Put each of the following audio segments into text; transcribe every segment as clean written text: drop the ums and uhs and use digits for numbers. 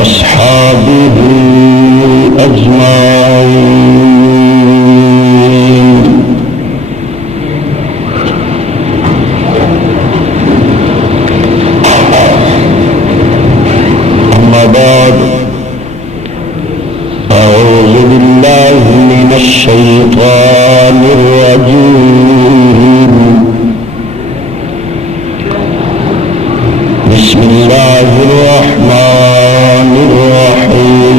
وأصحابه أجمعين. أما بعد، أعوذ بالله من الشيطان الرجيم. بسم الله الرحمن الرحيم.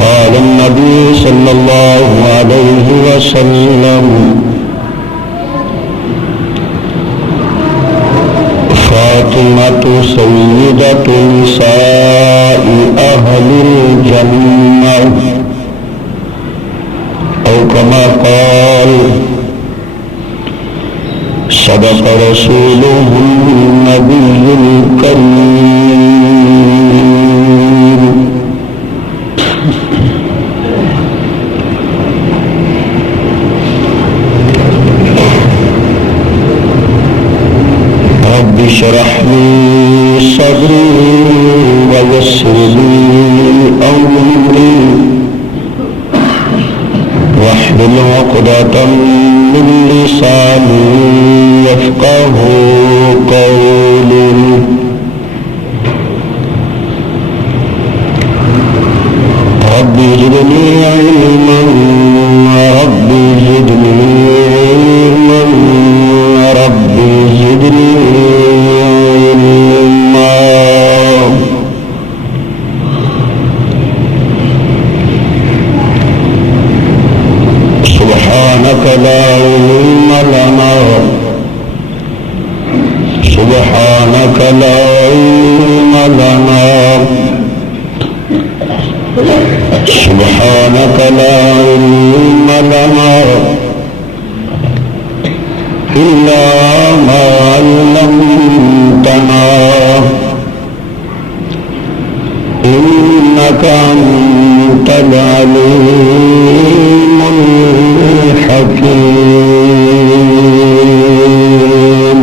قال النبي صلى الله عليه وسلم: فاطمة سيدة نساء أهل الجنة، أو كما قال. صدق رسوله النبي الكريم. رب اشرح لي صدري ويسر لي أمري واحلل عقدة من لساني يفقه قولي. رب زدني علما، رب زدني علما، رب زدني علما. سبحانك لا علم لنا، سبحانك لا علم لنا، سبحانك لا علم لنا إلا ما علمتنا إنك أنت العليم الحكيم.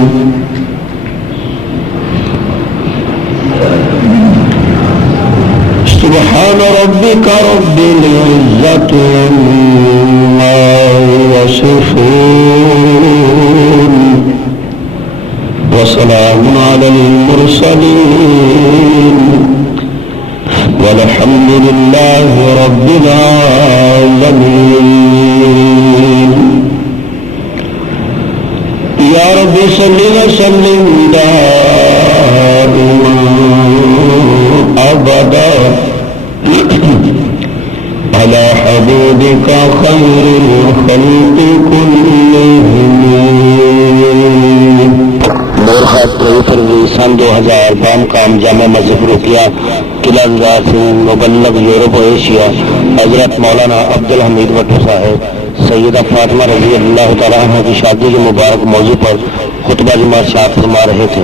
سبحان ربك رب العزة عما يصفون، وسلام على المرسلين، والحمد لله رب العالمين. يا رب صل وسلم دائما أبدا على حبيبك خير الخلق كلهم. مورخات 23 سن 2000 بامقام جامع مسجد رقیہ قلعہ زار سے مبلغ یورپ و ایشیا حضرت مولانا عبدالحمید بٹو صاحب سیدہ فاطمہ رضی اللہ تعالیٰ عنہ کی شادی کے مبارک موضوع پر خطبہ جماعت شاد فرما رہے تھے.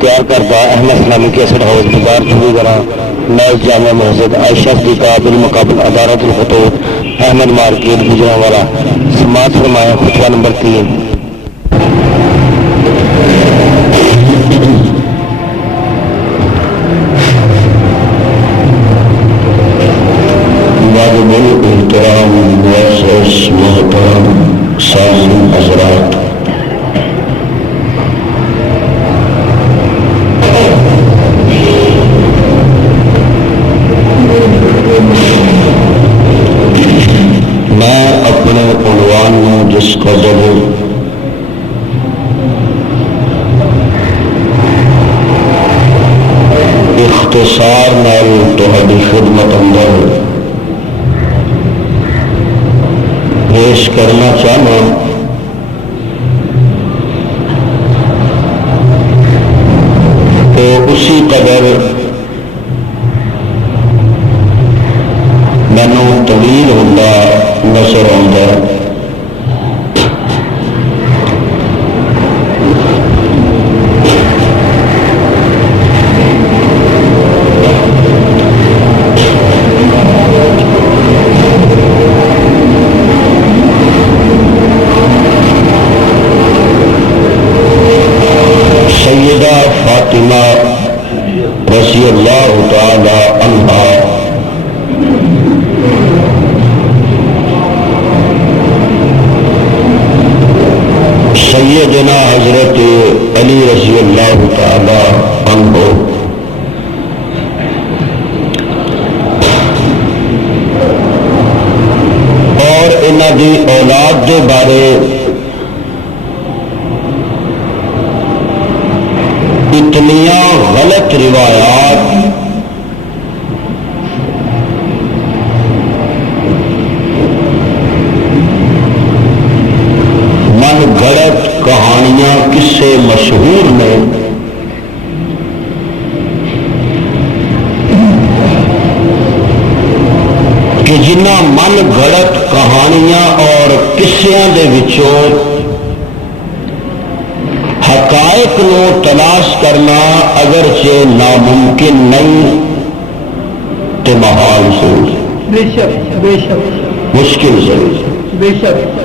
تیار کردہ احمد اسلامی کیسٹ ہاؤس بازار چوڑی گراں نئے جامع مسجد عائشہ صدیقہ بالمقابل ادارت الخطوط احمد مارکیٹ گجرانوالا. سماعت فرمائیں خطبہ نمبر 3. واجب الاحترام معزز محترم سامعین حضرات، میں اپنے عنوان میں جس قدر اختصار نال تہاڈی خدمت اندر پیش کرنا چاہنا، تو اسی قدر مینوں طویل ہوتا نظر آتا. سیدنا حضرت علی رضی اللہ تعالی عنہ اور انہاں دی اولاد کے بارے اتنیاں غلط روایات من گھڑت کہانیاں قصے مشہور نے کہ جنہ من گھڑت کہانیاں اور قصیاں دے وچوں حقائق نو تلاش کرنا اگرچہ ناممکن نہیں تو محال ضرور بے شک بے شک مشکل ضرور بے شک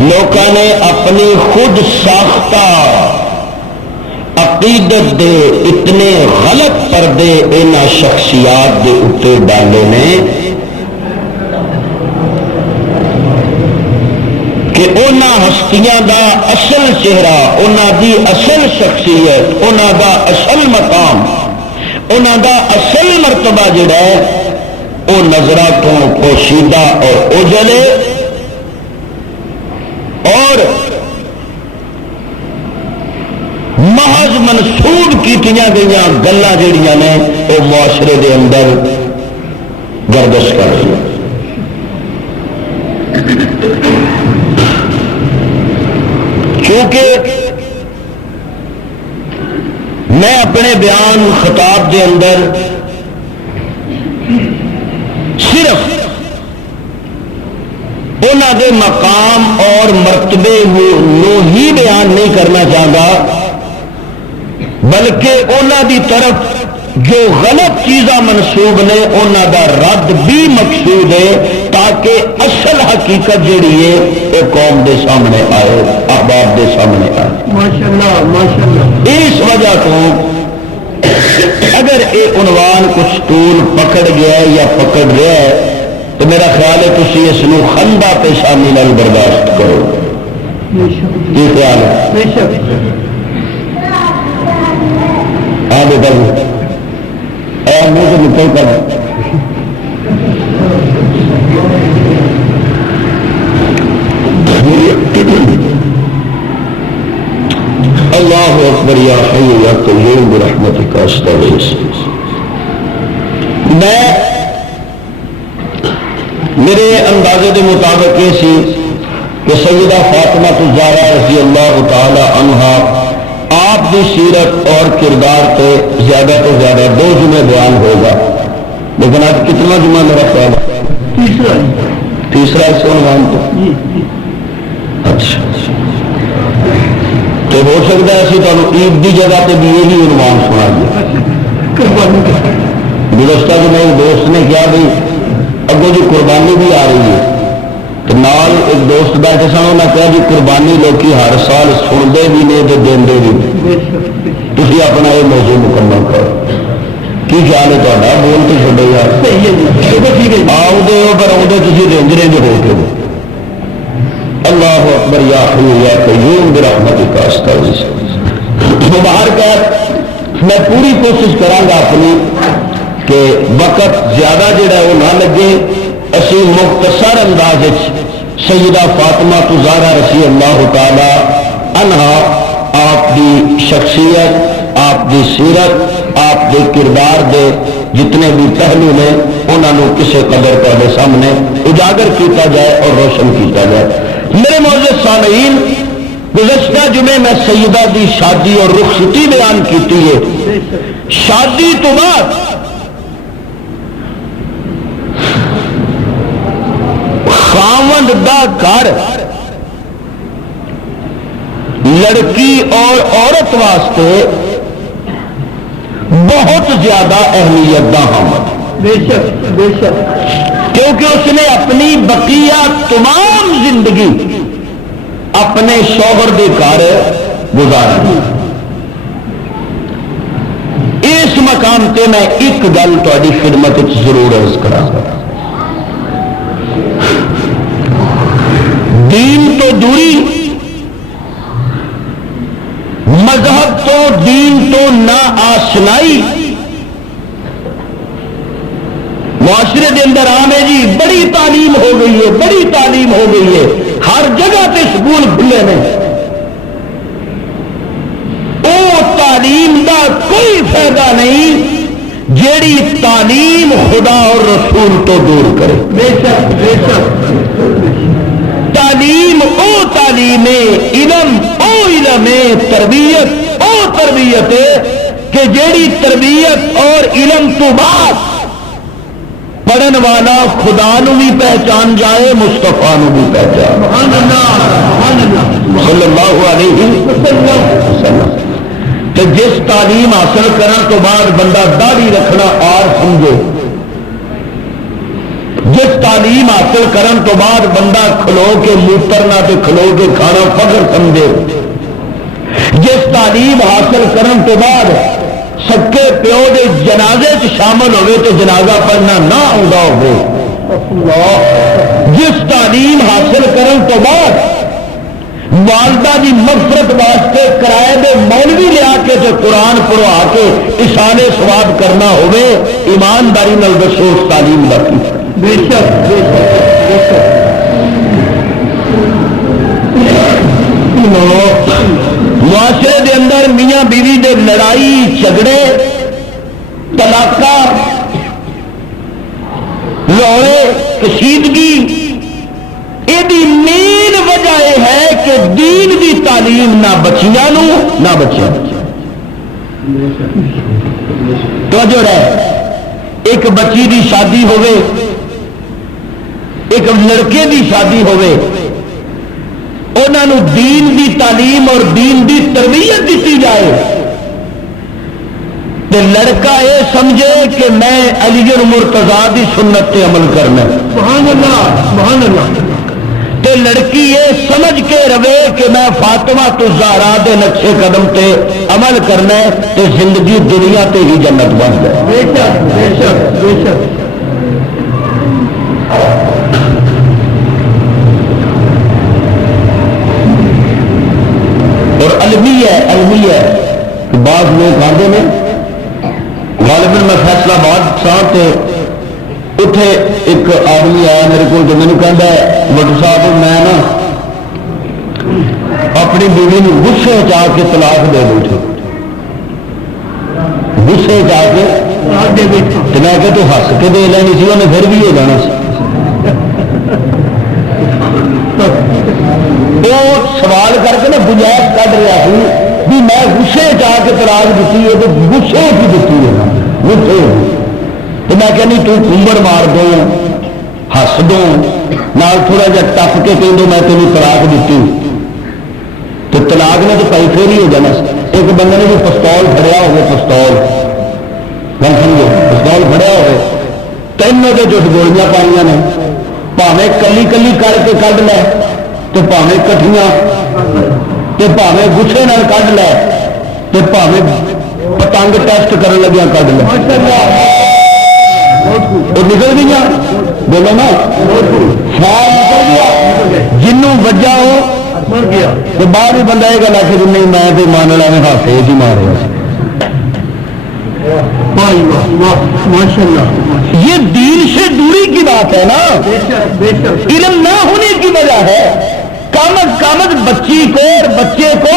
لوگوں نے اپنی خود ساختہ عقیدت دے اتنے غلط پردے ان شخصیات دے اتنے ڈالے نے کہ انہاں ہستیاں دا اصل چہرہ، انہاں دی اصل شخصیت، انہاں دا اصل مقام، انہاں دا اصل مرتبہ جڑا ہے وہ نظراتوں پوشیدہ اور اجلے اور محض منسوب کیتیاں گئیاں گلاں جڑیاں نے وہ معاشرے دے اندر گردش کر رہی ہیں۔ کیونکہ میں اپنے بیان خطاب دے اندر صرف انہاں دے مقام اور مرتبے نو ہی بیان نہیں کرنا چاہتا بلکہ انہاں دی طرف جو غلط چیزاں منسوب نے انہاں دا رد بھی مقصود ہے تاکہ اصل حقیقت جڑی ہے وہ قوم دے سامنے آئے، احباب دے سامنے آئے۔ ماشاءاللہ ماشاءاللہ۔ اس وجہ تو اگر یہ عنوان کچھ طول پکڑ گیا ہے یا پکڑ رہا ہے تو میرا خیال ہے تسی اس نو خندہ پیشانی نال برداشت کرو۔ یہ خیال ہے؟ بے شک۔ ہاں بیٹا جی منہ سے نکل کر اللہ اکبر یا حی یا قیوم برحمتک استغیث۔ میں میرے اندازے کے مطابق یہ سی کہ سیدہ فاطمہ الزہرا رضی اللہ تعالی عنہا آپ کی سیرت اور کردار پہ زیادہ تو زیادہ 2 جمعے بیان ہوگا، لیکن آج کتنا جمعہ میرا خیال ہے؟ تیسرا اس عنوان تو اچھا تو ہو سکتا ہے اسی تمہیں عید کی جگہ پہ بھی یہی عنوان سنا دیا۔ گزشتہ جو میرے دوست نے کیا بھائی اگوں جی قربانی بھی آ رہی ہے تو نال ایک دوست بیٹھے سن انہوں نے کہا جی قربانی لوکی ہر سال سنتے بھی نے تو دے بھی، تھی اپنا یہ موضوع مکمل کرو۔ کی خیال ہے تا بول تو چھوڑے یار آؤ دے پر آؤ تھی رنج رنج ہو کے اللہ اکبر یا حی یا قیوم برحمتک استغیث۔ باہر کر میں پوری کوشش کراں گا اپنی کہ وقت زیادہ جڑا وہ نہ لگے، اسی مختصر انداز سیدہ فاطمہ الزہرا رضی اللہ تعالی عنہا آپ دی شخصیت، آپ دی سیرت، آپ دے کردار دے جتنے بھی پہلو نے انہوں نے کسی قدر کے سامنے اجاگر کیتا جائے اور روشن کیتا جائے۔ میرے معزز سامعین، گزشتہ جمعے میں سیدہ دی شادی اور رخصتی بیان کیتی ہے۔ شادی تو بعد خاوند دا گھر لڑکی اور عورت واسطے بہت زیادہ اہمیت دا حامل، بے شک بے شک، کیونکہ اس نے اپنی بقیہ تمام زندگی اپنے شوہر دے گھر گزاری۔ اس مقام تے میں ایک گل تہاڈی خدمت وچ ضرور عرض کراں۔ دین تو دوری، مذہب تو دین تو نہ آشنائی، معاشرے کے اندر عام ہے جی بڑی تعلیم ہو گئی ہے، بڑی تعلیم ہو گئی ہے، ہر جگہ تے سکول کھلے نے، او تعلیم دا کوئی فائدہ نہیں جیڑی تعلیم خدا اور رسول تو دور کرے۔ بے شک بے شک، تعلیم او تعلیم ہے، علم او علم ہے، تربیت او تربیت ہے کہ جیڑی تربیت اور علم تو بعد پڑھن والا خدا نو بھی پہچان جائے، مصطفیٰ نو بھی پہچان، سبحان اللہ سبحان اللہ صلی اللہ علیہ وسلم۔ کہ جس تعلیم حاصل کرنے تو بعد بندہ داڑھی رکھنا آر سمجھے، جس تعلیم حاصل کرنے تو بعد بندہ کھلو کے موترنا تے کھلو کے کھانا فخر سمجھے، جس تعلیم حاصل کرنے تو بعد سکے پیو دے جنازے چ شامل ہوئے تو جنازہ پڑھنا نہ آتا ہو، جس تعلیم حاصل کرنے تو بعد والدہ کی مغفرت واسطے کرائے دے مولوی لیا کے تے قرآن پڑھوا کے اصالے ثواب کرنا ہوئے، ایمانداری نال دسو اس تعلیم کا کی؟ بے شک بے شک بے شک۔ معاشرے دے اندر میاں بیوی دے لڑائی جھگڑے طلاقہ روڑے کشیدگی، یہ مین وجہ یہ ہے کہ دین دی تعلیم نہ بچیاں نو نہ بچیاں تو جو ہے ایک بچی دی شادی ہوئے، ایک لڑکے دی شادی ہوئے، انہوں دین دی تعلیم اور دین دی تربیت دیتی جائے تو لڑکا یہ سمجھے کہ میں علی مرتضیٰ دی سنت تے عمل کرنا، سبحان اللہ سبحان اللہ، تے لڑکی یہ سمجھ کے رہے کہ میں فاطمہ الزہرا دے نقشے قدم تے عمل کرنا ہے تے زندگی دنیا تے ہی جنت بن جائے۔ بے شک بے شک بے شک۔ اور علمی ہے کہ بعض لوگ آتے ہیں، غالباً میں فیصلہ باد ساتھ اتنے ایک آدمی آیا میرے کو جو مجھے کہتا ہے وڈو صاحب میں نا اپنی بیوی نے غصے چاہ کے طلاق دے بیٹھے، غصے چاہ کے تو میں کہ تو ہس کے دے لینی سی، انہیں پھر بھی ہو جانا سی۔ وہ سوال کر کے نا گنجائش کٹ رہا سی بھی میں غصے چاہ کے طلاق دیتی ہے تو غصے کی دیتی ہے غصے، تو میں کہنی تو کمبڑ مار دو ہس دو نال تھوڑا جا ٹپ کے کہیں دو میں تینوں طلاق دیتی، تو طلاق نے تو پائی پھر ہی ہو جانا۔ ایک بندے نے جو پستول پھڑیا ہوئے، پستول گل سمجھو، پستول پھڑیا ہوئے تینوں کے جو گولیاں پائیاں نے، پاویں کلی کلی کر کے کھ لے تو پاویں کٹھیاں تے پاویں گچھے نال کھ لے تے پاویں پتنگ ٹیسٹ کرن لگیا کھ لے، وہ نکل گیا بولو نا، خیال نکل گیا، جنوں وجہ ہو گیا تو بعد بھی بندہ یہ گل آ کہ نہیں میں تو مان لا میں ہاتھ ہی مارے۔ یہ دین سے دوری کی بات ہے نا، علم نہ ہونے کی وجہ ہے۔ کم از کم بچی کو اور بچے کو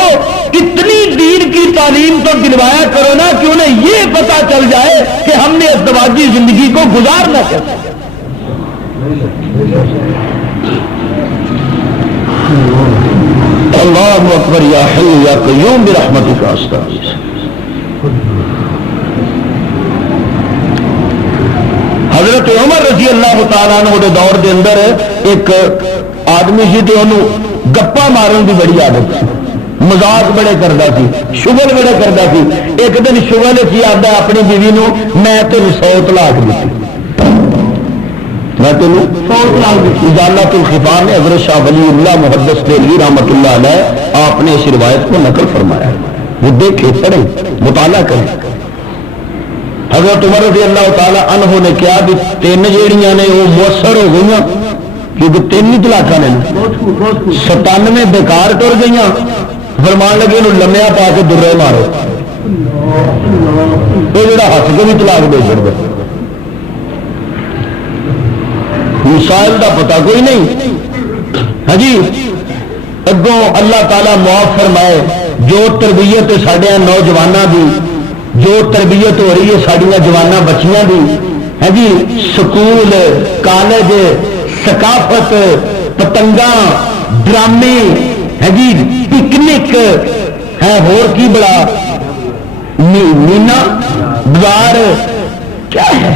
اتنی دین کی تعلیم تو دلوایا کرو نا کہ انہیں یہ پتا چل جائے کہ ہم نے ازدواجی زندگی کو گزارنا کیسے۔ اللہ اکبر یا حی یا قیوم برحمتک استغیث۔ حضرت عمر رضی اللہ تعالیٰ عنہ دے دور دے اندر ایک آدمی سی تو انہوں گپا مارن کی بڑی عادت سی، مذاق بڑے کرتا سی، شغل بڑے کرتا سی۔ ایک دن شغل سی آتا اپنی بیوی نو میں تین 100 طلاق دیتی، میں تینوں 100 طلاق دیتی۔ ازالۃ الخفا نے حضرت شاہ ولی اللہ محدث دہلوی رحمۃ اللہ علیہ آپ نے اس روایت کو نقل فرمایا، وہ دیکھے پڑھیں مطالعہ کریں۔ حضرت عمر رضی اللہ تعالی عنہ نے کیا بھی 3 جیڑیاں نے وہ مؤثر ہو گئی کیونکہ 3 طلاق نے 97 بیکار ٹر گئی فرمان لگے لمیا پا کے درے مارو یہ جڑا ہس کے بھی طلاق دے چڑھتا مسائل کا پتا کوئی نہیں. ہاں جی اگوں اللہ تعالیٰ معاف فرمائے جو تربیت سڈیا نوجوانوں کی جو تربیت ہو رہی ہے سڈیا جوانہ بچیاں کی. ہاں جی سکول کالج ثقافت پتنگاں ڈرامے ہے جی پکنک ہے ہور کی بڑا مینا بازار کیا ہے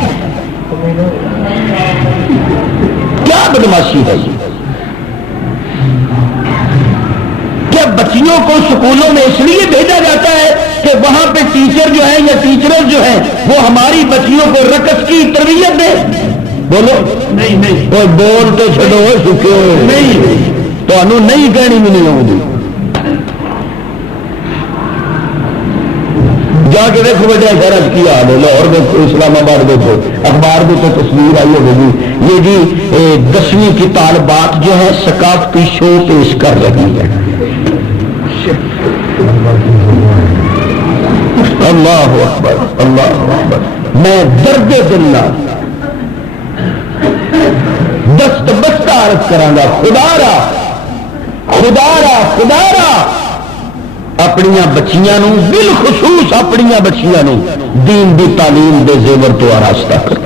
کیا بدماشی ہے کیا بچیوں کو سکولوں میں اس لیے بھیجا جاتا ہے کہ وہاں پہ ٹیچر جو ہیں یا ٹیچرز جو ہیں وہ ہماری بچیوں کو رقص کی تربیت دیں؟ بولو نہیں نہیں بول تو چھڑو سکے نہیں تو نہیں کہنی بھی نہیں آؤں جا کے دیکھو بیٹا شہر کی حال ہے لاہور دیکھو اسلام آباد دیکھو اخبار میں تو تصویر آئی ہوگی یہ جی 10ویں کی طالبات جو ہے ثقافتی شو پیش کر رہی ہے. اللہ اکبر اللہ اکبر. میں درد دل دست بستہ عرض کراں گا خدا را اپنی بچیاں نو بالخصوص اپنی بچیاں نو دین دی تعلیم دے زیور تو آراستہ کر.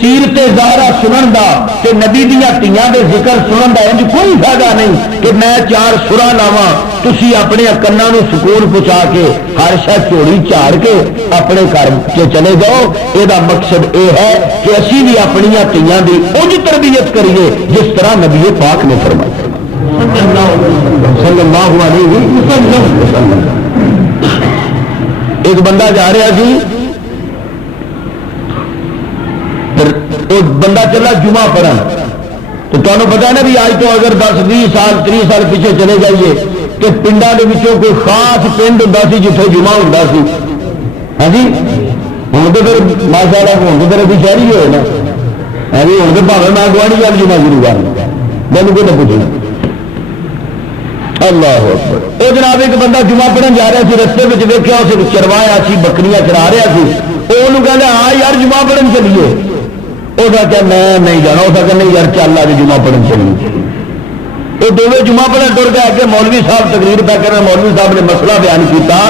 سیرت زہرا سنن دا کہ نبی دیا تیاں دے ذکر سنن دا انج کوئی فائدہ نہیں کہ میں 4 سرا لاواں تسی اپنے کناں نو سکون پہنچا کے ہر شے چوڑی چاڑ کے اپنے گھر چلے جاؤ. یہ مقصد یہ ہے کہ اسی بھی اپنی تیاں دی انج تربیت کریے جس طرح نبی پاک نے فرمایا صلی اللہ علیہ وسلم. ایک بندہ جا رہا سی بندہ چلا جمعہ پڑھن تو تمہیں پتا نا بھی آج تو اگر 10-20 سال 30 سال پیچھے چلے جائیے کہ پنڈا کے پچھوں کوئی خاص پنڈ ہوں سی جتنے جمعہ ہوں سی. ہاں جی ہوں تو پھر ماشاء اللہ ہوں تو پھر ابھی شہری ہوئے نا. ہاں جی ہوں تو بھاوے میں گوانی جب جمعہ شروع کر مینو کوئی نہ پوچھنا. اللہ اکبر. وہ جناب ایک بندہ جمعہ پڑھن جا رہا سی رستے میں دیکھا اسے چروایا سی بکریاں چرا رہا سی. وہ کہہ ہاں یار جمعہ پڑھن چلیے. وہ کیا میں نہیں جانا اس کا نہیں یار چل آج جمعہ پڑھن چلیے. یہ دونوں جمعہ پڑھن ٹر گیا کہ مولوی صاحب تقریر پہ کر رہے مولوی صاحب نے مسئلہ بیان کیتا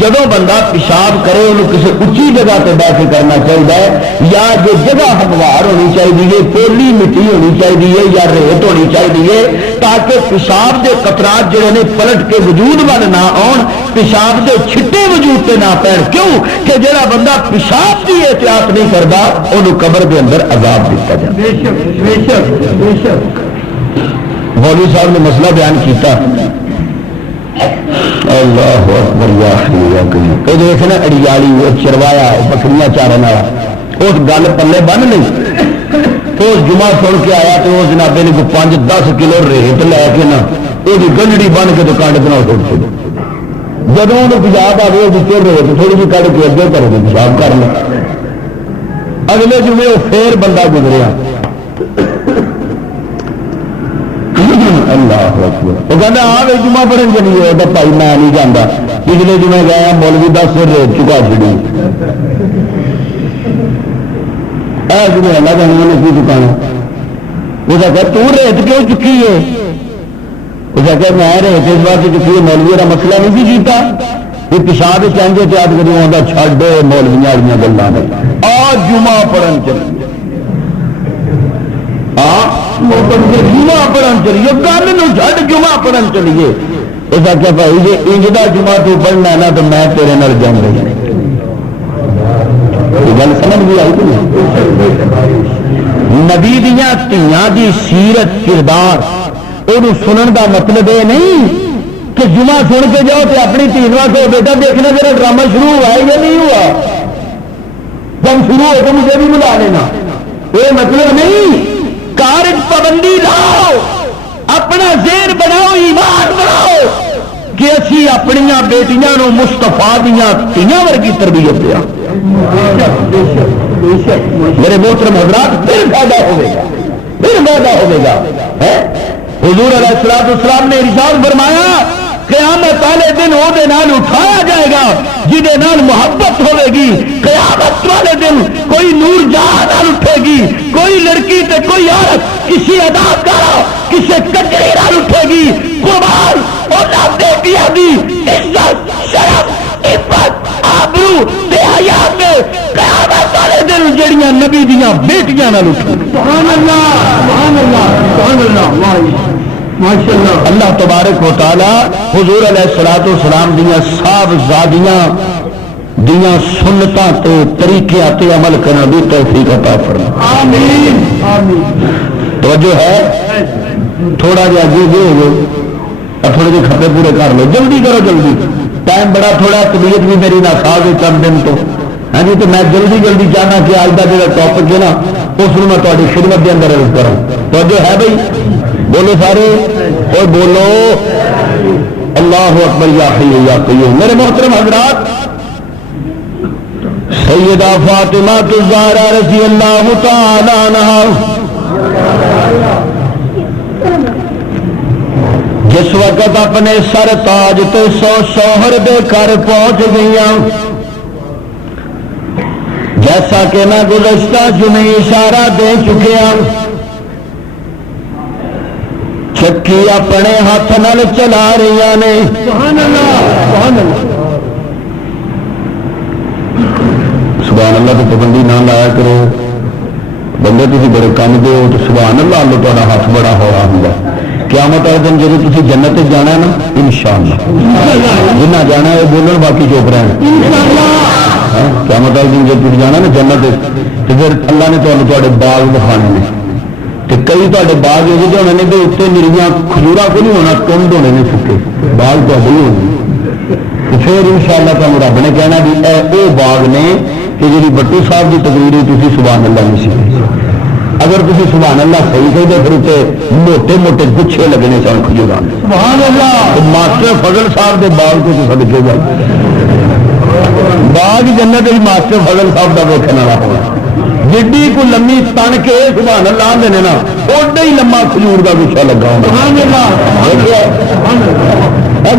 جدو بندہ پیشاب کرے انہوں کسی اچھی جگہ پہ بیٹھ کے کرنا چاہیے یا جو جگہ ہموار ہونی چاہیے پولی مٹی ہونی چاہیے یا ریت ہونی چاہیے تاکہ پیشاب کے قطرات جڑے نے پلٹ کے وجود وال نہ آن پیشاب کے چھٹے وجود پہ نہ پین. کیوں کہ جڑا بندہ پیشاب کی احتیاط نہیں کرتا انہوں قبر کے اندر عذاب دیتا جائے. بے شک بے شک بے شک. مولوی صاحب نے مسئلہ بیان کیتا. اللہ اکبر یا حی یا قیوم. یہ دیکھنا اڑیالی وہ چروایا بکریاں چارن والا اس گل پلے بن نہیں تو اس جمعہ سن کے آیا تو اس جنابے نے 5-10 کلو ریت لے کے نا وہ گنڈڑی بن کے دکان بنا چھوڑ چھوڑ. جب وہ پیشاب آ گئے دیتے ریت تھوڑی جی کٹ کے اگے کر کے پیشاب کر لیں. اگلے جمعے وہ پھر بندہ گزریا. اللہ وہ کہنا ہاں بھائی جمعہ پڑھن چلیے تو بھائی میں نہیں جانا. پچھلے جمعے گیا مولوی 10 ریت چکا چڑی جمعے اللہ جانا نے کی چکانا. اس کہ تو ریت کیوں چکی ہے؟ اس کہ میں ریت اس بات چکی ہے مولوی کا مسئلہ نہیں سی کیتا یہ پیشاب چینج احتیاط کری آتا چھڈ مولوی والی گلوں نے آ جمعہ پڑھن چلیے جمعہ پڑھن چلیے گل چڈ جمعہ پڑھن چلیے. اس آخیا بھائی جی انج کا جمعہ تو پڑھنا نا تو میں تیرے نال جان رہی گل سمجھ بھی آئی کہ نبی دیا دھیاں دی سیرت کردار وہ سنن دا مطلب یہ نہیں کہ جمعہ سن کے جاؤ تو اپنی تین واسطے بیٹا دیکھنا میرا ڈرامہ شروع ہوا ہے یا نہیں ہوا جب شروع ہو تو مجھے بھی بلا لینا. یہ مطلب نہیں. کارج پابندی لاؤ اپنا ذہن بناؤ ایمان بناؤ کہ اسی اپنی بیٹیاں نو مستفا دیا تیاں ورگی تربیت دیا. میرے محترم حضرات پھر فائدہ ہوگا، پھر فائدہ ہوگا۔ حضور علیہ السلام نے ارشاد فرمایا قیامت والے دن وہ اٹھایا جائے گا جہدے نال محبت ہوے گی۔ قیامت والے دن کوئی نور جہاں نال اٹھے گی، کوئی لڑکی تے کوئی عورت کسی اداکارہ کسی کجری نال اٹھے گی۔ قربان انہاں بیٹیاں دی عزت شرف عفت آبرو تے حیا تے قیامت والے دن جڑیاں نبی دیاں بیٹیاں نال اٹھے۔ سبحان اللہ سبحان اللہ سبحان اللہ ماشاءاللہ۔ اللہ تبارک و تعالی حضور علیہ الصلوۃ والسلام دیاں صاحبزادیاں دیاں سنتاں تے طریقے تے عمل کرنے دی توفیق عطا فرمائے۔ آمین آمین۔ توجہ ہے، تھوڑا جہا اگے گئے ہو اور تھوڑے جہے کھپے پورے کر لو، جلدی کرو جلدی، ٹائم بڑا تھوڑا، طبیعت بھی میری ناساز ہے چند دن تو، ہاں جی، تو میں جلدی جلدی چاہنا کہ آج کا جو ٹاپک ہے نا اس میں تھوڑی خدمت کے اندر عرض کروں۔ توجہ ہے بھائی، بولو سارے اور بولو اللہ اکبر یا حی یا قیوم۔ میرے محترم حضرات، سیدہ فاطمہ الزہرا رضی اللہ تعالی عنہا جس وقت اپنے سر تاج تے شوہر دے گھر پہنچ گئیاں، جیسا کہ میں گزشتہ جمعے اشارہ دے چکے ہوں، چکی اپنے ہاتھ نال چلا رہی نے۔ سبحان اللہ سبحان اللہ سبحان اللہ تو پابندی نہ لایا کرو بندے، تھی بڑے کم دے ہو تو سبحان اللہ اللہ تعالیٰ ہاتھ بڑا ہوا ہوں۔ قیامت والے دن جب تھی جنت جانا ہے نا انشاءاللہ، جنہ جانا ہے بولن باقی چوپ رہے ہیں۔ قیامت والے دن جب تھی جانا نا جنت تو پھر اللہ نے تھوڑے باغ دکھانے نے، تو کئی تے باغ یہ جو ہونے نے اتنے میریاں کھجورا کو نہیں ہونا، کنڈ ہونے نے سکے باغ تو ہی ہونے، تو پھر انشاءاللہ تمہیں رب نے کہنا بھی اے او باغ نے کہ جی بٹو صاحب کی تقریر تھی سبحان اللہ نہیں سی، اگر تھی سبحان اللہ صحیح کہتے پھر اتنے موٹے موٹے گچھے لگنے سن کھجورا۔ سبحان اللہ۔ ماسٹر فضل صاحب کے باغ کو صدقے جا باغ جنت ماسٹر فضل صاحب کا ویکھن والا ہونا، جڈی کو لمبی تن کے سبحان اللہ آدھے نا اوڈا ہی لمبا کھجور کا گچھا لگا ہونا۔ سبحان اللہ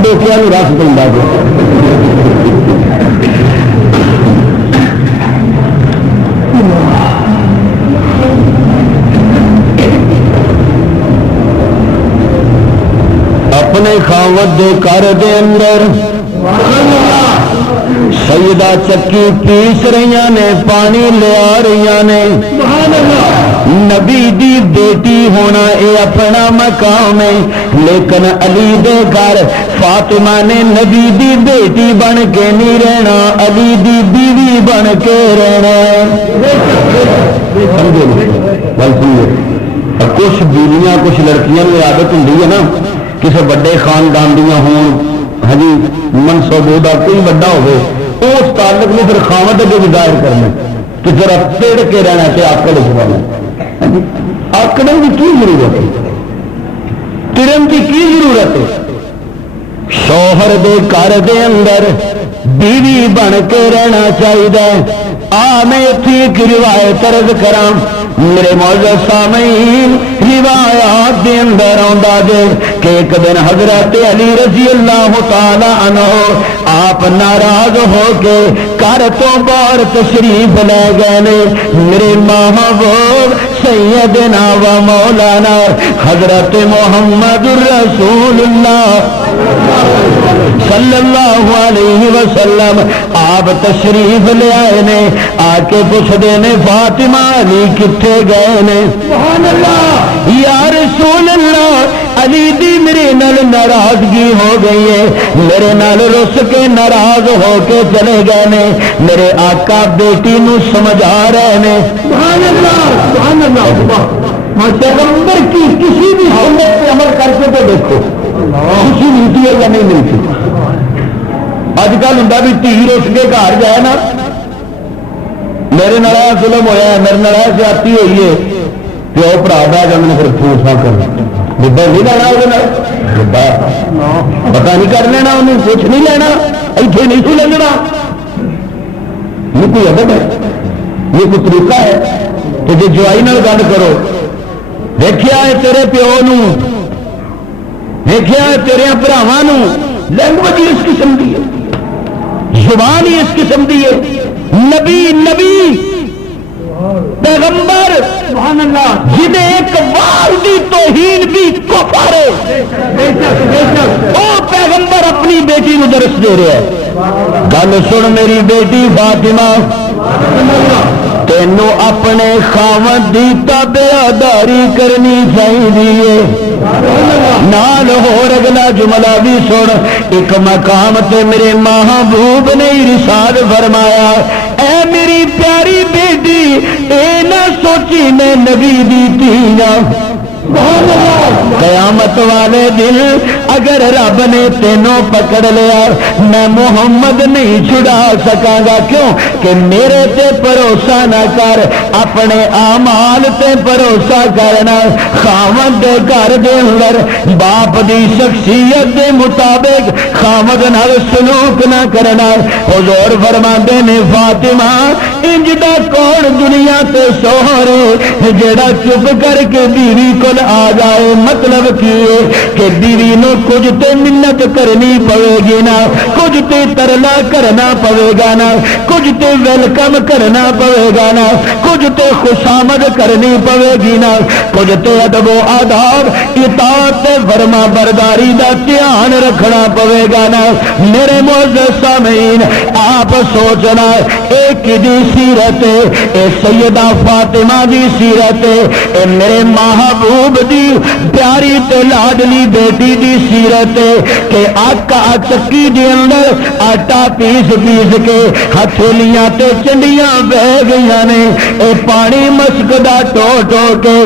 ڈوکیا رس پہ اپنے خاوت دے گھر دے اندر سیدہ چکی پیس رہی نے، پانی لیا رہی نے۔ نبی دی بیٹی ہونا اے اپنا مقام ہے، لیکن علی دے گھر فاطمہ نے نبی دی بیٹی بن کے نہیں رہنا، علی دی بیوی بن کے رہنا۔ کچھ بیویاں کچھ لڑکیاں کی عادت ہوں ہے نا کسی بڑے خاندان دیا ہون، ہاں جی منصب دا کوئی بڑا ہوئے اس تعلق میں پھر خامد اگے بھی ظاہر کرنا کہ ذرا پیڑ کے رہنا سے آکڑ چکانا، آکڑن کی کی ضرورت ہے، ترن کی ضرورت ہے؟ شوہر دے گھر دے اندر بیوی بن کے رہنا چاہیے۔ میں اتنی ایک روایت عرض کراں، میرے معزز سامعین، روایات دے اندر آندا جے کہ ایک دن حضرت علی رضی اللہ تعالی عنہ آپ ناراض ہو کے گھر تو باہر تشریف لے گئے نے۔ میرے محبوب سیدنا و مولانا حضرت محمد رسول اللہ صلی اللہ علیہ وسلم آپ تشریف لے آئے نے، آ کے پوچھتے نے فاطمہ علی کتنے گئے نے؟ سبحان اللہ۔ یا رسول اللہ علی دی میرے نال ناراضگی ہو گئی ہے، میرے نال رس کے ناراض ہو کے چلے گئے نے، میرے آقا بیٹی نو سمجھا رہے نے۔ سبحان اللہ سبحان اللہ۔ پیغمبر کی کسی بھی سنت پہ عمل کر کے تو دیکھو خوشی ملتی ہے یا نہیں ملتی۔ اج کل ہوں بھی دھی رس کے گھر جائے نا، میرے نال ظلم ہوا ہے، میرے نال زیادتی ہوئی ہے، پیو برا بہ جانے پھر فوسا کر بڑا نہیں لینا وہ پتا نہیں کر لینا، انہیں کچھ نہیں لینا، اتنے نہیں سی لگنا، یہ کوئی ادب ہے؟ یہ کوئی طریقہ ہے کہ جی جوائی نال گل کرو؟ دیکھیا ہے تیرے پیو نو، دیکھیا ہے تیرے بھراواں نو، لینگویج ہی اس قسم دی ہے، زبان ہی اس قسم دی ہے. نبی پیغمبر سبحان اللہ جنہیں ایک بار دی توہین بھی کفر ہے، وہ پیغمبر اپنی بیٹی کو درس دے رہے ہیں. گل سن میری بیٹی فاطمہ، تینوں اپنے خاوند دی تابعداری کرنی چاہیے. نال ہور اگلا جملہ بھی سن، ایک مقام تے میرے محبوب نے ارشاد فرمایا، اے میری پیاری بیٹی اے نہ سوچی میں نبی دی تھیاں، قیامت والے دن اگر رب نے تینوں پکڑ لیا میں محمد نہیں چھڑا سکاں گا. کیوں کہ میرے تے بھروسہ نہ کر، اپنے اعمال تے بھروسہ کرنا. خاوند دے گھر دے اندر باپ دی شخصیت دے مطابق خاوند نال سلوک نہ کرنا. حضور فرماندے نے فاطمہ انج دا کون دنیا تے شوہر جڑا چپ کر کے بیوی کو آ جائے. مطلب کی کہ بیوی نو کچھ تے منت کرنی پوے گی نا، کچھ تے ترلا کرنا پوے گا نا، کچھ تے ویلکم کرنا پوے گا نا، کچھ تے خوشامد کرنی پوے گی نا، کچھ تے ادب و آداب اطاعت فرما برداری دا دھیان رکھنا پوے گا نا. میرے معزز سامعین آپ سوچنا ایک دی سیرت اے سیدہ فاطمہ دی سیرت اے میرے محبوب دی پیاری تے لاڈلی بیٹی دی سیرت کہ آقا چکی دے اندر آٹا پیس پیس کے ہتھیلیاں تے چنڈیاں بہ گئیاں نے، اے پانی مسکدا ٹو ٹو کے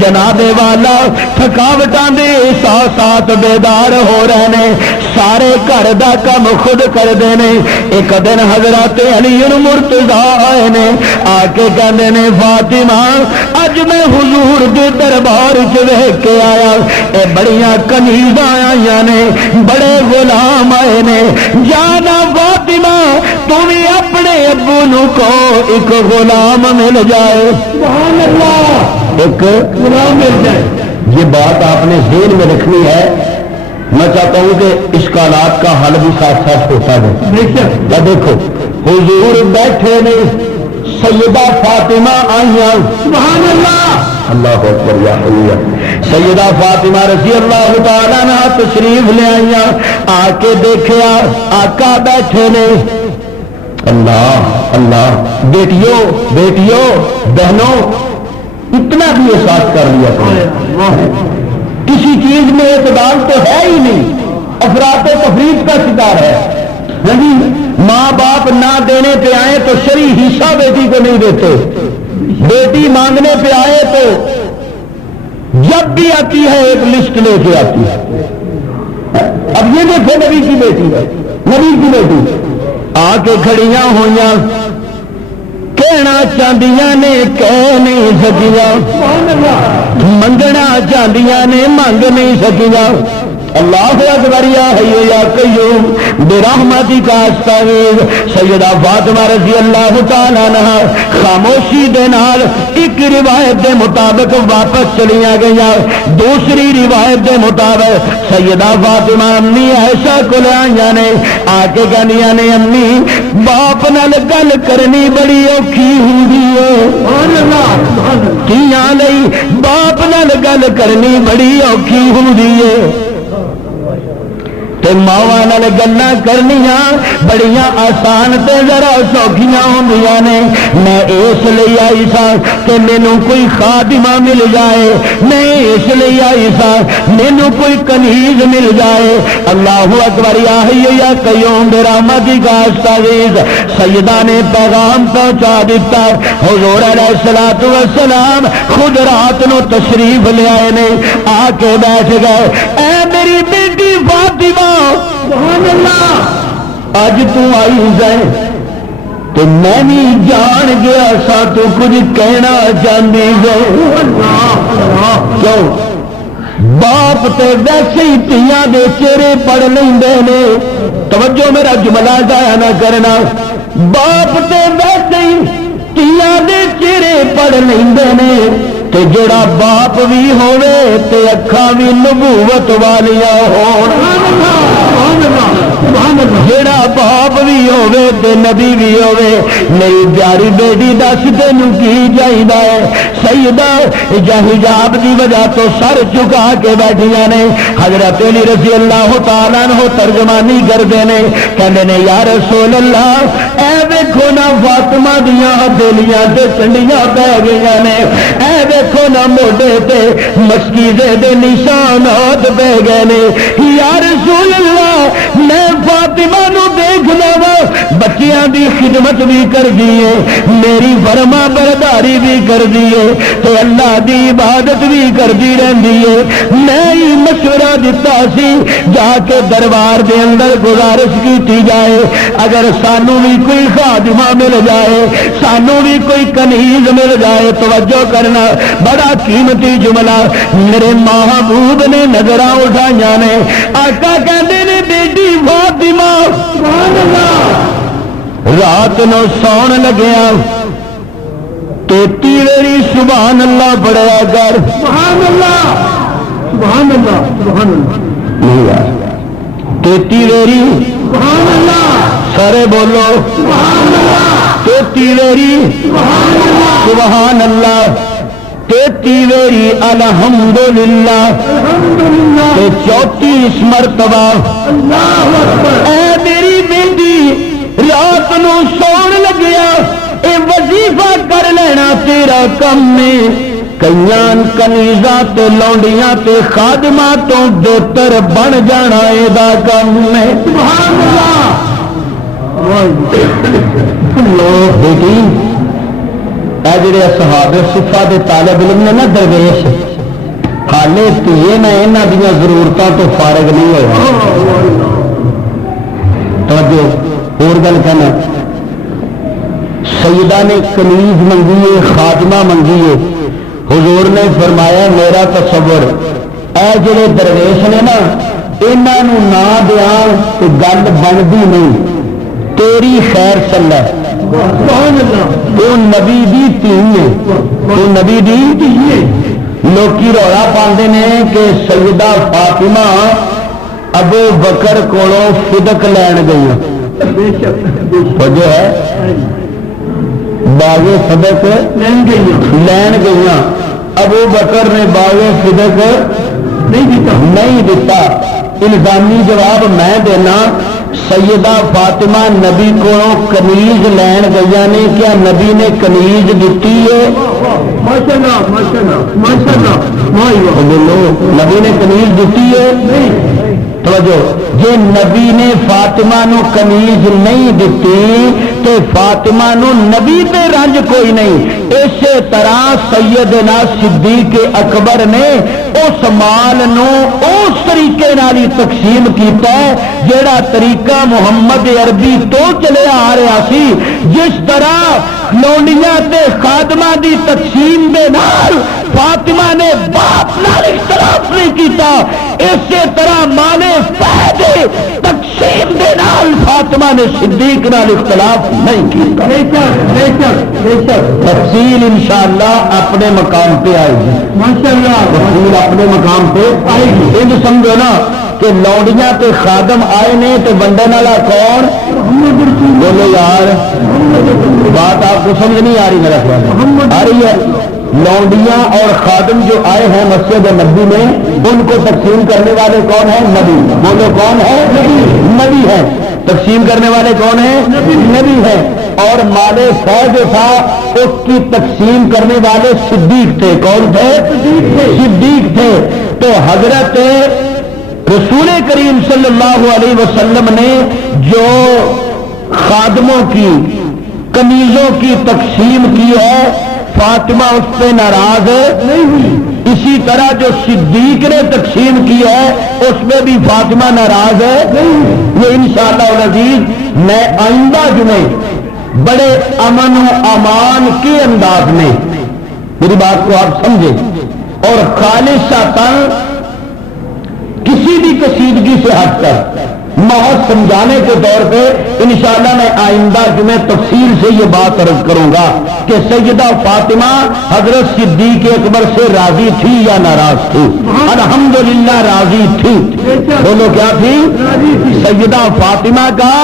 جناب والا تھکاوٹاں دے احساسات بیدار ہو رہے نے، سارے گھر دا کم خود کر دے نے. ایک دن حضرت علی مرتضیٰ آئے نے، آ کے کہندے نے فاطمہ اج میں حضور دے دربار چ ویکھ کے آیا، اے بڑیاں کنیزاں آئیاں نے، بڑے غلام آئے نے. جانا فاطمہ تم اپنے ابو نو کو ایک غلام مل جائے. سبحان اللہ ایک غلام مل جائے. یہ بات آپ نے ذہن میں رکھنی ہے. میں چاہتا ہوں کہ اشکالات کا حل بھی ساتھ ساتھ ہوتا ہے. دیکھو حضور بیٹھے نے، سیدہ فاطمہ آئیاں، سبحان اللہ اللہ اکبر یا اللہ، سیدہ فاطمہ رضی اللہ تعالیٰ عنہ تشریف لے آئیاں. آ کے دیکھیا آقا بیٹھے نے. اللہ اللہ، بیٹیوں بیٹیوں بہنوں اتنا بھی احساس کر لیا کرو، کسی چیز میں اعتدال تو ہے ہی نہیں، افراط و تفریط کا شکار ہے. ماں باپ نہ دینے پہ آئے تو شرعی حصہ بیٹی کو نہیں دیتے، بیٹی مانگنے پہ آئے تو جب بھی آتی ہے ایک لسٹ لے کے آتی ہے. اب یہ دیکھو نبی کی بیٹی ہے، نبی کی بیٹی آ کے کھڑیاں ہوئیاں، کہنا چاہدیاں نے کہہ نہیں سکیاں، منگنا چاہدیاں نے منگ نہیں سکیاں. اللہ اکبر یا حی یا قیوم برحمتک استغیث. سیدہ فاطمہ رضی اللہ تعالی عنہ خاموشی دے نال ایک روایت دے مطابق واپس چلیاں گئیاں. دوسری روایت دے مطابق سیدہ فاطمہ امی عائشہ کو آئیاں نے، آ کے کہنیاں نے امی باپ نال گل کرنی بڑی اوکھی ہوندی ہے، کیاں لئی باپ نال گل کرنی بڑی اوکھی ہوندی ہے. ماواں نال گلاں کرنیاں بڑیاں آسان تے ذرا سوکھیاں ہوندیاں نے. میں اس لیے آئی سا کہ مینوں کوئی خادمہ مل جائے، میں اس لیے آئی سا مینوں کوئی کنیز مل جائے. اللہ اکبر یا حی یا قیوم برحمتک استغیث. سیدہ نے پیغام پہنچا دیتا. حضور علیہ الصلوۃ والسلام خود رات نو تشریف لے آئے نے، آ کے بیٹھ گئے. اے میری بیٹی فاطمہ سبحان اللہ اج تو آئی جائے تو میں بھی جان گیا سا تو کچھ کہنا چاہتی ہے. کیوں باپ تے ویسے ہی تیاں دے چہرے پڑھ لیندے نے. توجہ میرا جملہ ضائع نہ کرنا. باپ تے ویسے ہی تیاں دے پڑھ لیندے نے تے جڑا باپ بھی ہوے تے اکھاں بھی نبوت والیاں ہون جڑا باپ بھی ہوے تے نبی بھی ہوے میری پیاری بیٹی دس تینوں کی چاہیدا ہے سیدہ حجاب دی وجہ تو سر چکا کے بیٹھیاں نے حضرت علی رضی اللہ تعالیٰ عنہ ترجمانی کردے نے کہندے نے یا رسول اللہ اے ویکھو نا فاطمہ دیاں ہتھیلیاں تے چنڈیاں پہ گئیاں نے اے ویکھو نا موڈے تے مشکیزے دے نشانات پہ گئے نے یا رسول اللہ میں فاطمہ نو دیکھنا وا بچیاں دی خدمت بھی کر دیے میری فرما برداری بھی کر دیے تو اللہ دی عبادت بھی کر دی رہندی ہے میں ہی مشورہ دیتا سی جا کے دربار دے اندر گزارش کی جائے اگر سانو بھی کوئی خادمہ مل جائے سانو بھی کوئی کنیز مل جائے توجہ کرنا بڑا قیمتی جملہ میرے محبوب نے نظراں اٹھائیاں نے آقا کہندے نے بیٹی فاطمہ رات نو سون لگیا 33 واری سبحان اللہ پڑھیا کر سبحان اللہ سبحان اللہ سبحان اللہ نہیں یار 33 واری سبحان اللہ سارے بولو سبحان اللہ 33 واری سبحان اللہ 33 واری الحمدللہ الحمدللہ 34 مرتبہ اللہ اکبر اے میری بیٹی رات نو سون لگیا اے وظیفہ کر لینا تیرا کم میں کئیاں کنیزاں تے لونڈیاں تے خادماں تو بہتر بن جانا اے دا کم ہے سبحان اللہ لو بیٹی اے جڑے اصحاب صفا دے طالب علم نے نا درویش حالے تیے میں انہاں دیاں ضرورتاں تو فارغ نہیں ہویا توجہ اور گل کہنا سیدہ نے کنیز منگی ہے خادمہ منگی ہے حضور نے فرمایا میرا تصور اے جڑے درویش نے نا انہاں نو نہ دیاں تے گل بندی نہیں تیری خیر صلی سبحان اللہ وہ نبی دی تھی ہے وہ نبی دی تھی ہے لوکی رولا پاندے نے کہ سیدہ فاطمہ ابو بکر کولوں صدق لین گئی بے شک جو ہے باغ صدق لین گئیاں ابو بکر نے باغ صدق نہیں دیتا الزامی جواب میں دینا سیدہ فاطمہ نبی کو کنیز لین گئی نے کیا نبی نے کنیز دیتی ہے ماشاءاللہ ماشاءاللہ ماشاءاللہ بولو نبی نے کنیز دیتی ہے توجہ جے نبی نے فاطمہ نو کنیز نہیں دیتی تو فاطمہ نو نبی تے رنج کوئی نہیں اسی طرح سیدنا صدیق اکبر نے اس مال نو اس طریقے نال ہی تقسیم کیتا ہے جیڑا طریقہ محمد عربی تو چلے آ رہا سی جس طرح لونڈیاں تے خادمہ دی تقسیم دے نال فاطمہ نے باپ نال اختلاف نہیں کیتا اسی طرح مانے فائدے تقسیم دے نال فاطمہ نے صدیق نال اختلاف نہیں کیتا تفصیل انشاءاللہ اپنے مقام پہ آئے گی ماشاءاللہ تفصیل اپنے مقام پہ آئے گی یہ سمجھو نا کہ لونڈیاں تے خادم آئے نے تو بندن والا کون بولو یار بات آپ کو سمجھ نہیں آ رہی میرا خیال آ رہی ہے لونڈیاں اور خادم جو آئے ہیں مسجد نبی میں ان کو تقسیم کرنے والے کون ہیں نبی بولو کون ہے نبی ہے تقسیم کرنے والے کون ہیں نبی ہیں اور مال فیض تھا اس کی تقسیم کرنے والے صدیق تھے کون تھے صدیق تھے تو حضرت رسول کریم صلی اللہ علیہ وسلم نے جو خادموں کی کنیزوں کی تقسیم کی ہے فاطمہ اس پہ ناراض نہیں ہوئی اسی طرح جو صدیق نے تقسیم کی ہے اس میں بھی فاطمہ ناراض ہے یہ انشاءاللہ العزیز میں آئندہ جمعے بڑے امن و امان کے انداز میں میری بات کو آپ سمجھیں اور خالصتاً کسی بھی کشیدگی سے ہٹ کر محض سمجھانے کے طور پہ انشاءاللہ میں آئندہ میں تفصیل سے یہ بات عرض کروں گا کہ سیدہ فاطمہ حضرت صدیق اکبر سے راضی تھی یا ناراض تھی؟ الحمدللہ راضی تھی. بولو کیا تھی؟ سیدہ فاطمہ کا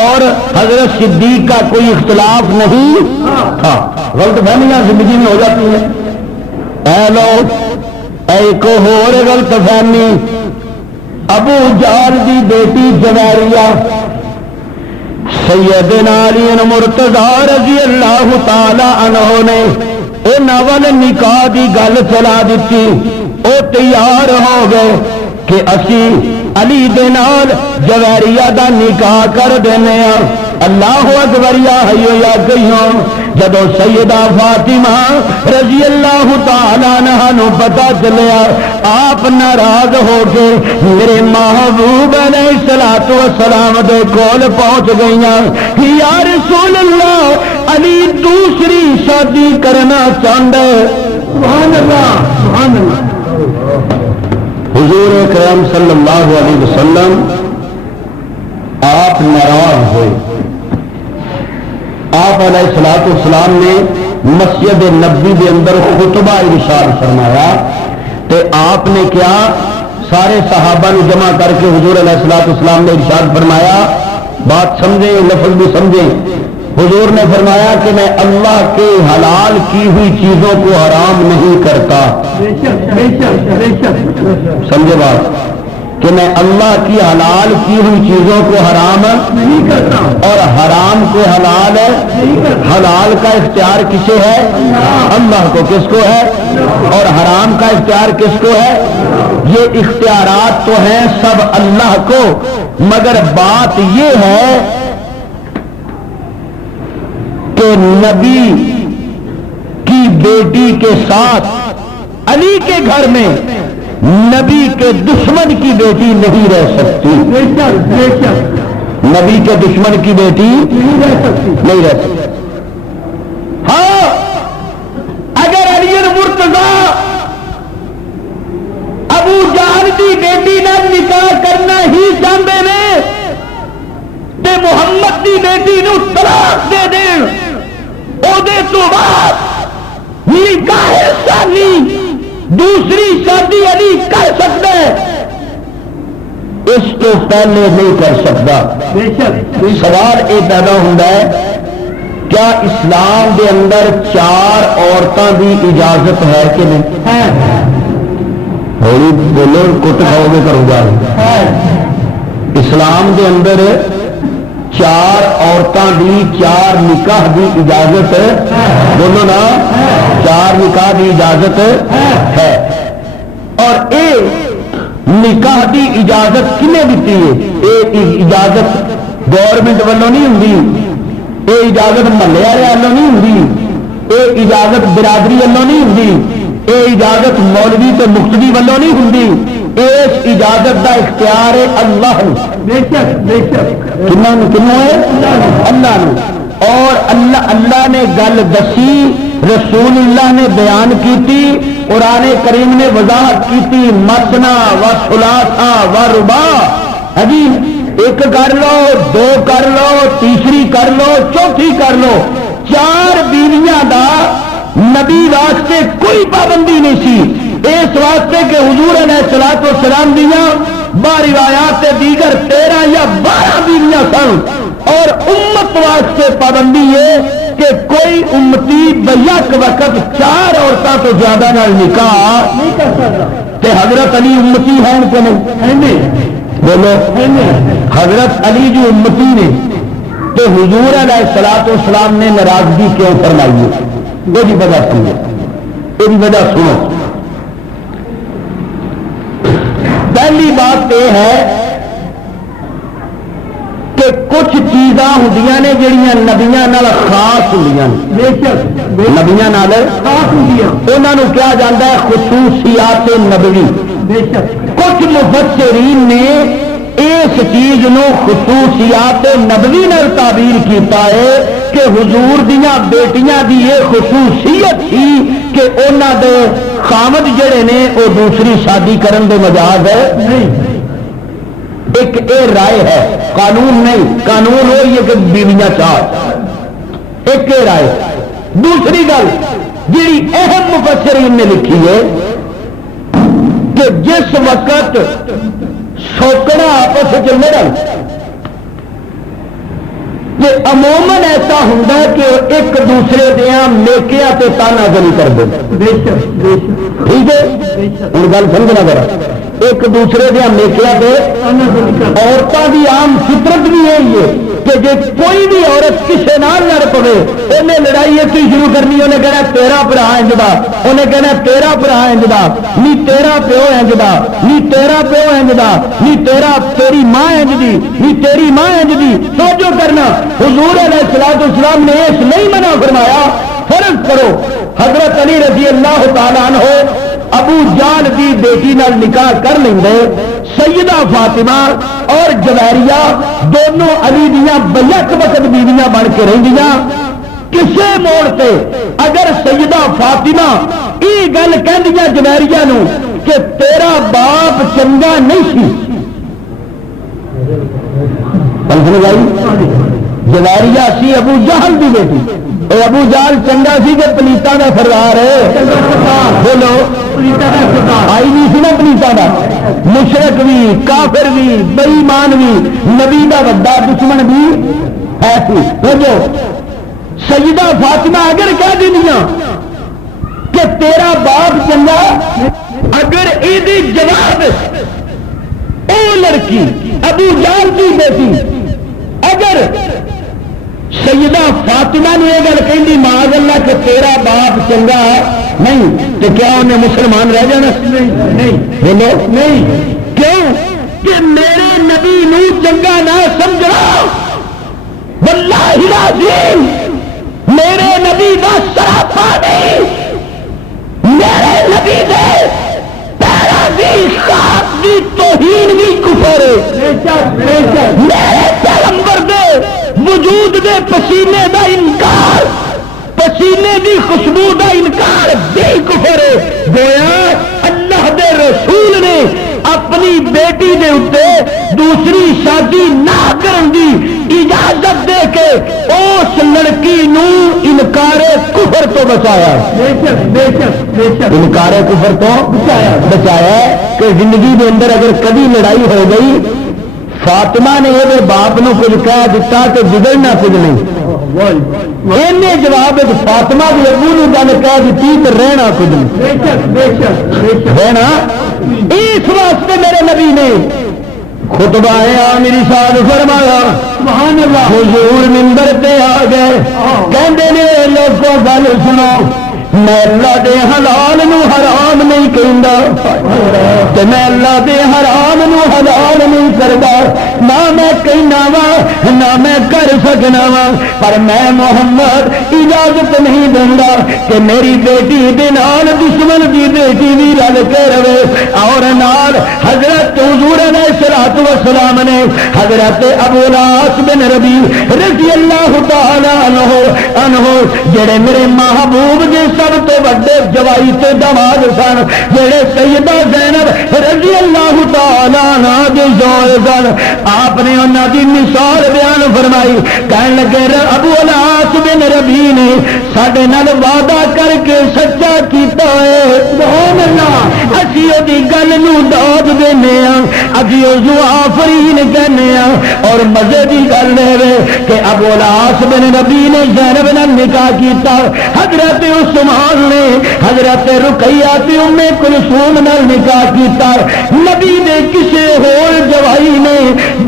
اور حضرت صدیق کا کوئی اختلاف نہیں تھا. غلط فہمیاں زندگی میں ہو جاتی ہیں. اے لوگ ایک اور غلط فہمی، ابو جہل دی بیٹی جویریہ سیدنا علی مرتضی رضی اللہ تعالی عنہ نے اے نول نکاح دی گل چلا دیتی. او تیار ہو گئے کہ اسی علی دے نال جویریہ دا نکاح کر دینے ہاں. اللہ اکبر یا حیو یا قیوم. جدو سیدہ فاطمہ رضی اللہ تعالیٰ عنہ نو پتا چلیا آپ ناراض ہو کے میرے محبوب علیہ الصلوۃ والسلام دے کول پہنچ گئیاں. یا رسول اللہ علی دوسری شادی کرنا چاہتا ہے. سبحان اللہ سبحان اللہ. حضور کریم صلی اللہ علیہ وسلم آپ ناراض ہوئے. آپ علیہ الصلوۃ والسلام نے مسجد نبوی کے اندر خطبہ ارشاد فرمایا تو آپ نے کیا سارے صحابہ نے جمع کر کے حضور علیہ الصلوۃ والسلام نے ارشاد فرمایا. بات سمجھیں لفظ بھی سمجھیں. حضور نے فرمایا کہ میں اللہ کے حلال کی ہوئی چیزوں کو حرام نہیں کرتا. سمجھے بات کہ میں اللہ کی حلال کی ہوئی چیزوں کو حرام نہیں کرتا اور حرام کو حلال ہے. حلال کا اختیار کسے ہے؟ اللہ کو. کس کو ہے؟ اور حرام کا اختیار کس کو ہے؟ یہ اختیارات تو ہیں سب اللہ کو، مگر بات یہ ہے کہ نبی کی بیٹی کے ساتھ علی کے گھر میں نبی کے دشمن کی بیٹی نہیں رہ سکتی. نبی کے دشمن کی بیٹی نہیں رہ سکتی. ہاں اگر علی مرتضی ابو جہل کی بیٹی نے نکاح کرنا ہی چاہتے ہیں تے محمد کی بیٹی نو طلاق دے دین اودے تو بعد نکاح ثانی دوسری شادی علی کر سکتا ہے، اس تو پہلے نہیں کر سکتا. سوال یہ پیدا ہوتا ہے کیا اسلام کے اندر 4 عورتوں کی اجازت ہے کہ نہیں؟ بولو کٹ کھاؤ گے کروں گا. اسلام کے اندر 4 عورتوں کی 4 نکاح کی اجازت بولو نا 4 نکاح کی اجازت ہے. اور اے نکاح کی اجازت کنے دیتی ہے؟ یہ اجازت گورنمنٹ والوں نہیں ہوں، یہ اجازت محلے والے والوں نہیں ہوں، یہ اجازت برادری والوں نہیں ہوں، یہ اجازت مولوی تے مقتدی والوں نہیں ہوں. اس اجازت کا اختیار ہے اللہ کنوں ہے؟ اللہ نے. اور اللہ نے گل دسی، رسول اللہ نے بیان کی، قرآن کریم نے وضاحت کی مسنا و ثلاثا و رباع. جی ایک کر لو، 2 کر لو، تیسری کر لو، چوتھی کر لو. 4 بیویاں دا نبی واسطے کوئی پابندی نہیں سی، اس واسطے کہ حضور علیہ الصلوۃ والسلام دیاں روایات دیگر 13 یا 12 بیویاں سن. اور امت واسطے پابندی ہے کہ کوئی امتی بیک وقت 4 عورتوں تو زیادہ نال نکاح نہیں کر سکتا. تے حضرت علی امتی ہیں کہ نہیں؟ بولو حضرت علی جو امتی نے تو حضور علیہ الصلوۃ والسلام نے ناراضگی کیوں فرمائی ہے؟ یہ وجہ سمجھو، یہ وجہ سنو. پہلی بات یہ ہے کہ کچھ چیزاں ہوندیاں نے جڑیاں نبیاں نال خاص ہوندیاں نے، نبیاں نال خاص ہوندیاں، انہاں نوں کہا جاتا ہے خصوصیات نبوی. کچھ مفسرین نے اس چیز نو خصوصیات نبوی نال تعبیر کیتا ہے کہ حضور دیاں بیٹیاں دی یہ خصوصیت تھی کہ انہاں دے خامد جڑے نے وہ دوسری شادی کرن دے مجاز ہے نہیں. ایک اے رائے ہے، قانون نہیں، قانون ہو یہ کہ بیویاں چار، ایک اے رائے۔ دوسری گل جی اہم مفسرین نے لکھی ہے کہ جس وقت سوکڑا آپس لڑن کہ عموماً ایسا ہوتا ہے کہ ایک دوسرے دیا میکیا تے تانا گلی کر دے، ٹھیک ہے ہوں گل سمجھنا ذرا، ایک دوسرے دیا میکیا تے عورتوں کی عام فطرت بھی یہی ہے کہ جی کوئی بھی عورت کسی نال لڑ پے انہیں لڑائی کی شروع کرنی، انہیں کہنا تیرا برا انجدا، انہیں کہنا تیرا برا انجدا، نہیں تیرا پیو انجدا، نہیں تیرا پیو انجدا، نہیں تیری ماں انجدی، نہیں تیری ماں انجدی، توجہ کرنا حضور علیہ الصلوۃ والسلام نے اس نہیں منع فرمایا۔ فرض کرو حضرت علی رضی اللہ تعالیٰ عنہ ابو جال دی بیٹی نال نکاح کر لیں گے، سیدہ فاطمہ اور جویریہ دونوں علی دیاں بیک وقت بیویاں بن کے رہندیاں، کسے موڑ تے اگر سیدہ فاطمہ یہ گل کہندیاں جویریہ نو کہ تیرا باپ چنگا نہیں سی، جویریہ سی ابو جہل دی بیٹی، اے ابو جہل چنگا سی کہ پلیتا دا سردار ہے، بولو آئی نہیں سی نا پلیتا دا، مشرک بھی کافر بھی بے ایمان بھی نبی دا وڈا دشمن بھی ہے سی۔ بولو سیدہ فاطمہ اگر کہہ دینیاں کہ تیرا باپ چنگا، اگر یہ جواب او لڑکی ابو جہل کی بیٹی اگر سیدہ فاطمہ نے یہ گل کہی معاذ اللہ کہ تیرا باپ چنگا نہیں، تو کیا انہیں مسلمان رہ جانا؟ نہیں، بولو نہیں، کیوں کہ میرے نبی نو چنگا نہ سمجھنا، واللہ العظیم میرے نبی کا سراپا نہیں، میرے نبی دے پیرا بھی خاک بھی توہین بھی کفر ہے، میرے پیغمبر دے وجود دے پسینے دا انکار، پسینے دی خوشبو دا انکار بھی کفر ہے۔ گویا اللہ دے رسول نے اپنی بیٹی دے اوتے دوسری شادی نہ کرن دی اجازت دے کے اس لڑکی نو انکار کفر تو بچایا، انکار کفر تو بچایا کہ زندگی دے اندر اگر کبھی لڑائی ہو گئی فاطمہ نے یہ باپ نو کچھ کہہ دیتا کہ بگڑنا کچھ نہیں، انہیں جواب فاطمہ بھی ابو نو گل کہہ دیتی تو رہنا کچھ نہیں، رہنا۔ اس واسطے میرے نبی نے خطبہ میری ساتھ فرمایا، حضور منبر تے آ گئے کہندے نے لوگوں گل سنو، میں اللہ دے حلال نو حرام نہیں کہندا تے میں اللہ دے حرام نو حلال نہیں کردا، نہ میں کہنا وا نہ میں کر سکنا وا، پر میں محمد اجازت نہیں دیندا کہ میری بیٹی دے نال دشمن دی بیٹی بھی رل کے رہے، اور نال حضرت حضور علیہ الصلوۃ والسلام نے حضرت ابو العاص بن ربیع رضی اللہ تعالی عنہ جڑے میرے محبوب دے سب تو بڑے جوائی تے دماد سن، جڑے سیدہ زینب رضی اللہ تعالی عنہ دے زوج سن، آپ نے انہاں دی مثال بیان فرمائی، کہنے لگے ابو العاص بن ربیع نے ساڈے نال وعدہ کر کے سچا کیتا ہے، سبحان اللہ، اسی دی گل نو داد دینے ہاں، اسی اس آفرین کہنے ہاں، اور مزے دی گل ہے کہ ابو العاص بن ربیع نے زینب نال نکاح کیتا، حضرت عثمان نے حضرت رقیہ تے ام کلثوم نال نکاح کیتا، نبی نے کسی ہور جوائی نے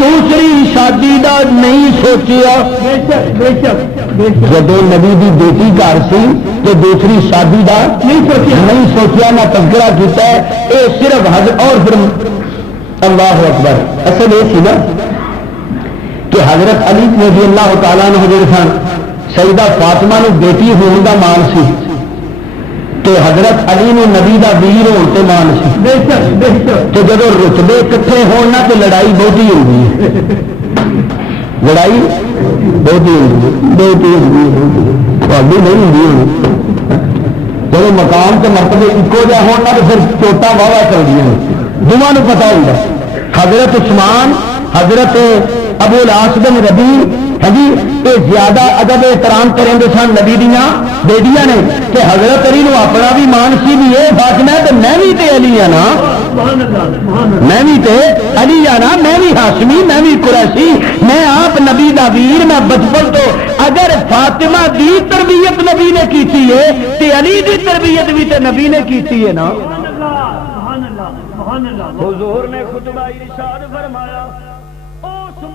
دوسری شادی دا نہیں سوچیا، جب نبی دی بیٹی گھر سی تو دوسری شادی دا نہیں سوچیا، نہ تذکرہ کیتا ہے، اے صرف حضرت اور پھر اللہ اکبر، اصل یہ سی نا کہ حضرت علی رضی اللہ تعالیٰ عنہ جو سن سیدہ فاطمہ نے بیٹی ہون دا مان سی، تو حضرت علی نے نبی دا ویر ہون تے مان سی، تو جب رتبے کٹھے ہونا تو لڑائی بہت ہی ہوگی ہے، لڑائی بہت ہی ہوگی نہیں ہوگی، جب مقام کے مرتبے ایکو جہاں ہونا تو پھر چوٹا واہ چل دیا دونوں نے پتا ہوگا۔ حضرت عثمان حضرت ابو العاص بن ربی ہاں جی یہ زیادہ ادب احترام کریں سن نبی دیاں بیٹیاں نے کہ حضرت علی نو اپنا بھی مان سی بھی یہ فاطمہ تو میں بھی تے علی ہاں نا، میں بھی تے علی ہاں نا، میں بھی ہاشمی، میں بھی قریشی، میں آپ نبی دا ویر، میں بچپن تو اگر فاطمہ دی تربیت نبی نے کیتی ہے تے علی دی تربیت بھی تے نبی نے کیتی ہے نا۔ حضور نے خطبہ ارشاد فرمایا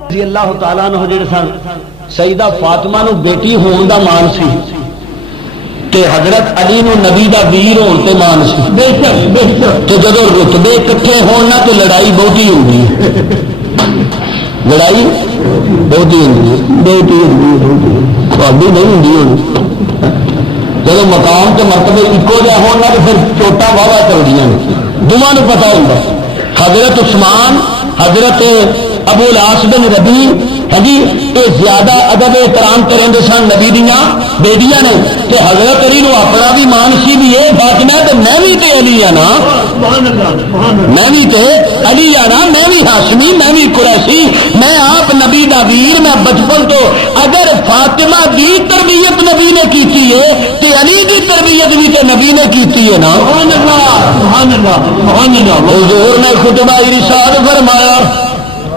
رضی اللہ تعالیٰ عنہ جڑے سن سیدہ فاطمہ نو بیٹی ہون دا مان سی تے حضرت علی نو نبی دا ویر ہون تے مان سی، بے شک تے جدوں رتبے اکٹھے ہون نا تے لڑائی بہتی ہوندی ہے، لڑائی بہتی ہوندی ہے، تھوڑی نہیں ہوندی ہوں جدوں مقام تے مرتبے اکو جہا ہون نا تے پھر چوٹاں واہ چلدیاں نے، دونوں نوں پتہ ہوندا۔ حضرت عثمان، حضرت ابو العاص بن ربی ہاں جی یہ زیادہ ادب احترام کریں سن نبی دیاں بیٹیاں نے کہ حضرت علی نو اپنا بھی مان سی بھی یہ فاطمہ تے میں بھی تے علی ہاں نا، میں بھی تے علی ہاں نا، میں بھی ہاشمی، میں بھی قریشی، میں آپ نبی دا ویر، میں بچپن تو اگر فاطمہ دی تربیت نبی نے کیتی ہے تے علی دی تربیت بھی تے نبی نے کیتی ہے نا۔ حضور نے خطبہ ارشاد فرمایا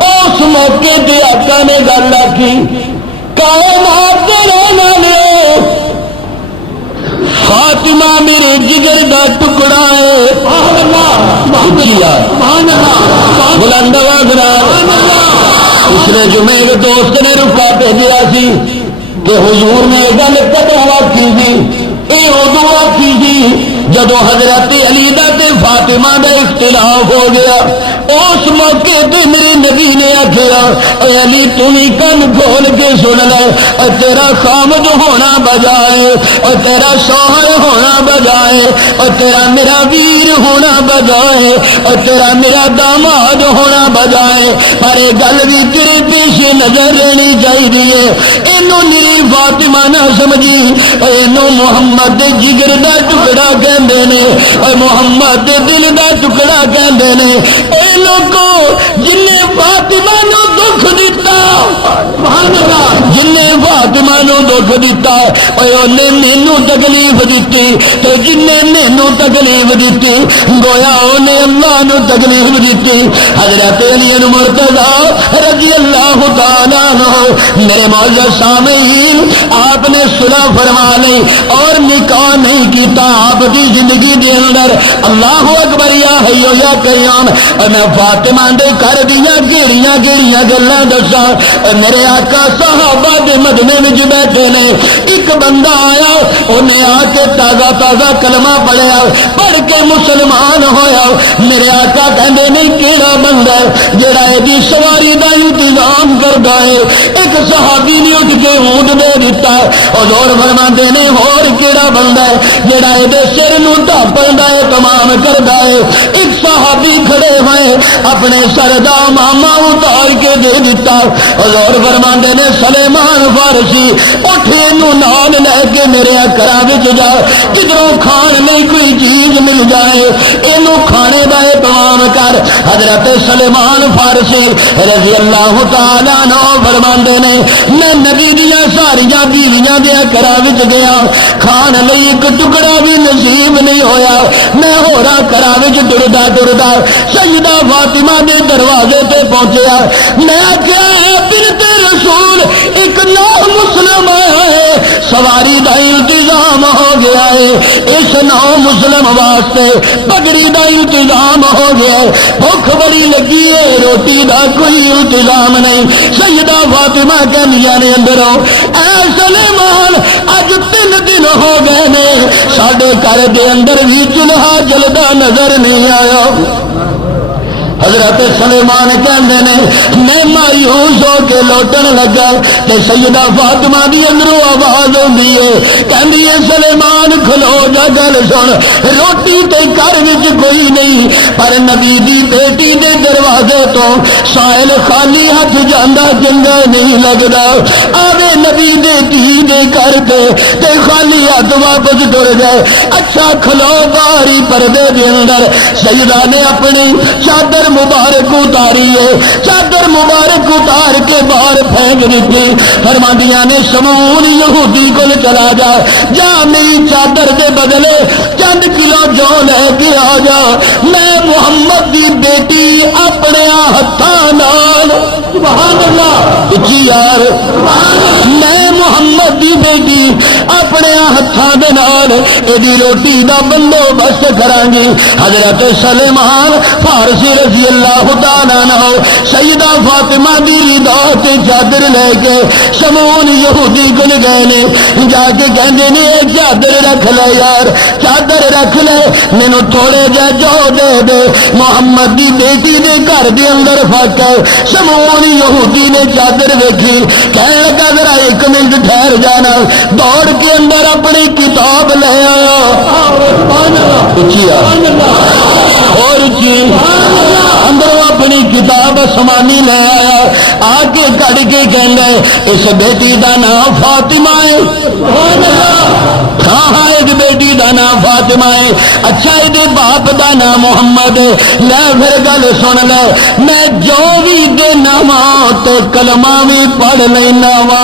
اس موقع تے آقا نے گل آخی کائنات دے رہنے والے فاطمہ میرے جگر دا ٹکڑا ہے، بلند آواز نال۔ پچھلے جمعے ایک دوست نے رکا بھیجا سی کہ حضور نے یہ گل کدوں آخی سی، یہ ادو آخی سی جدو حضرت علی دا تے فاطمہ دا اختلاف ہو گیا۔ اس موقع تے میرے نبی نے آخیا اے علی تھی کن کھول کے سن لے، اور تیرا خامد ہونا بجائے، اور تیرا شوہر ہونا بجائے، اور تیرا میرا ویر ہونا بجائے، اور تیرا میرا داماد ہونا بجائے، پر یہ گل بھی تیرے پیش نظر رہنی چاہیے۔ اینو میری فاطمہ نہ سمجھی، اینو محمد دے جگر دا ٹکڑا کہندے نے، اور محمد دے دل دا ٹکڑا کہندے نے۔ اے لوگو جن نے فاطمہ نو دکھ دیتا، جن نے فاطمہ نو دکھ دیتا، اے انہیں مینو تکلیف دیتی، تو جن نے مینو تکلیف دیتی گویا انہیں اللہ نو تکلیف دیتی۔ حضرت علی مرتضی رضی اللہ تعالیٰ عنہ میرے معزز سامعین آپ نے صلح فرما لی اور نکاح نہیں کیتا آپ کی زندگی دے اندر۔ اللہ اکبر یا حیو یا قیوم۔ اور میں فاطمہ دے کر دیا گیڑیاں گیڑیاں گلاں دساں، میرے آقا صحابہ دے مدینے وچ بیٹھے نے، ایک بندہ آیا انہیں آ کے تازہ تازہ کلمہ پڑھیا، پڑھ کے مسلمان ہویا۔ میرے آقا کہندے نہیں کیڑا بندہ ہے جڑا ایدی سواری دا انتظام کردا ہے؟ ایک صحابی نے اٹھ کے اونٹ دے دیتا۔ حضور فرماندے نے اور کیڑا بندہ ہے جڑا ایدے سر نو ڈھاپن دا اہتمام کردا ہے؟ ایک صحابی کھڑے ہوئے اپنے سر دا امامہ اتار کے دے دیتا۔ حضور فرماندے نے سلیمان فارسی اٹھ اینو نال لے کے میرے اکرا وچ جا، جدھروں کھان نہیں کوئی چیز مل جائے اینو کھانے دا اہتمام کر۔ حضرت سلیمان فارسی رضی اللہ تعالیٰ عنہ فرماندے نے میں نبی دیاں ساریاں بیویاں دے اکرا وچ گیا، کھان لئی ایک ٹکڑا بھی نصیب نہیں ہویا۔ میں ہورا کرا وچ ٹردا ٹردا سیدہ فاطمہ دے دروازے تے پہنچیا۔ میں آخیا اے بنت رسول ایک نو مسلم ہے، سواری دا انتظام ہو گیا ہے، اس نو مسلم واسطے پگڑی دا انتظام ہو گیا ہے، بھوک بڑی لگی ہے، روٹی دا کوئی انتظام نہیں۔ سیدہ فاطمہ کہنیاں نے اندروں اے سلیمان اج 3 دن ہو گئے نے ساڈے گھر دے اندر بھی چولہا جلدا نظر نہیں آیا۔ حضرت سلیمان کہندے نے میں مایوس ہو کے لوٹن لگا تے سیدہ فاطمہ دی اندروں آواز ہوندی ہے، کہندی ہے سلیمان کھلو جا گل سن روٹی تے گھر وچ کوئی نہیں پر نبی دی بیٹی دے دروازے تو سائل خالی ہاتھ جانا چنگا نہیں لگتا آوے نبی دے دھی دے گھر تے خالی ہاتھ واپس ٹر جائے اچھا کھلو باری پردے دے اندر سیدہ نے اپنی چادر مبارک اتاری ہے چادر مبارک اتار کے باہر پھینک دیتی فرماندیاں نے شمعون یہودی کو چلا جا میری چادر دے بدلے چند کلو جو لے کے آ جا میں محمد دی بیٹی اپنے ہاتھاں نال سبحان اللہ اچھی یار میں محمد دی بیٹی اپنے ہاتھاں دے نال ایدی روٹی دا بندوبست کراں گی حضرت سلیمان فارسی رضی اللہ تعالیٰ عنہ سیدہ فاطمہ دی رضا تے چادر لے کے شمعون یہودی کول گئے نے جا کے کہندے نے اے چادر رکھ لے یار چادر رکھ لے مینوں تھوڑے جا جو دے دے محمد دی بیٹی دے گھر دے اندر فق ہے شمعون یہودی نے چادر ویکھی کہنے لگا ذرا ایک منٹ ٹھہر جانا دوڑ کے اندر اپنی کتاب لے آیا اور اندر اپنی کتاب آسمانی لے آیا آ کے کڑ کے کہنا اس بیٹی دا نام فاطمہ ہے ہاں ایک بیٹی دا نام فاطمہ ہے اچھا یہ باپ دا نام محمد ہے لے پھر گل سن لے میں جو بھی دینا وا تو کلمہ بھی پڑھ لینا وا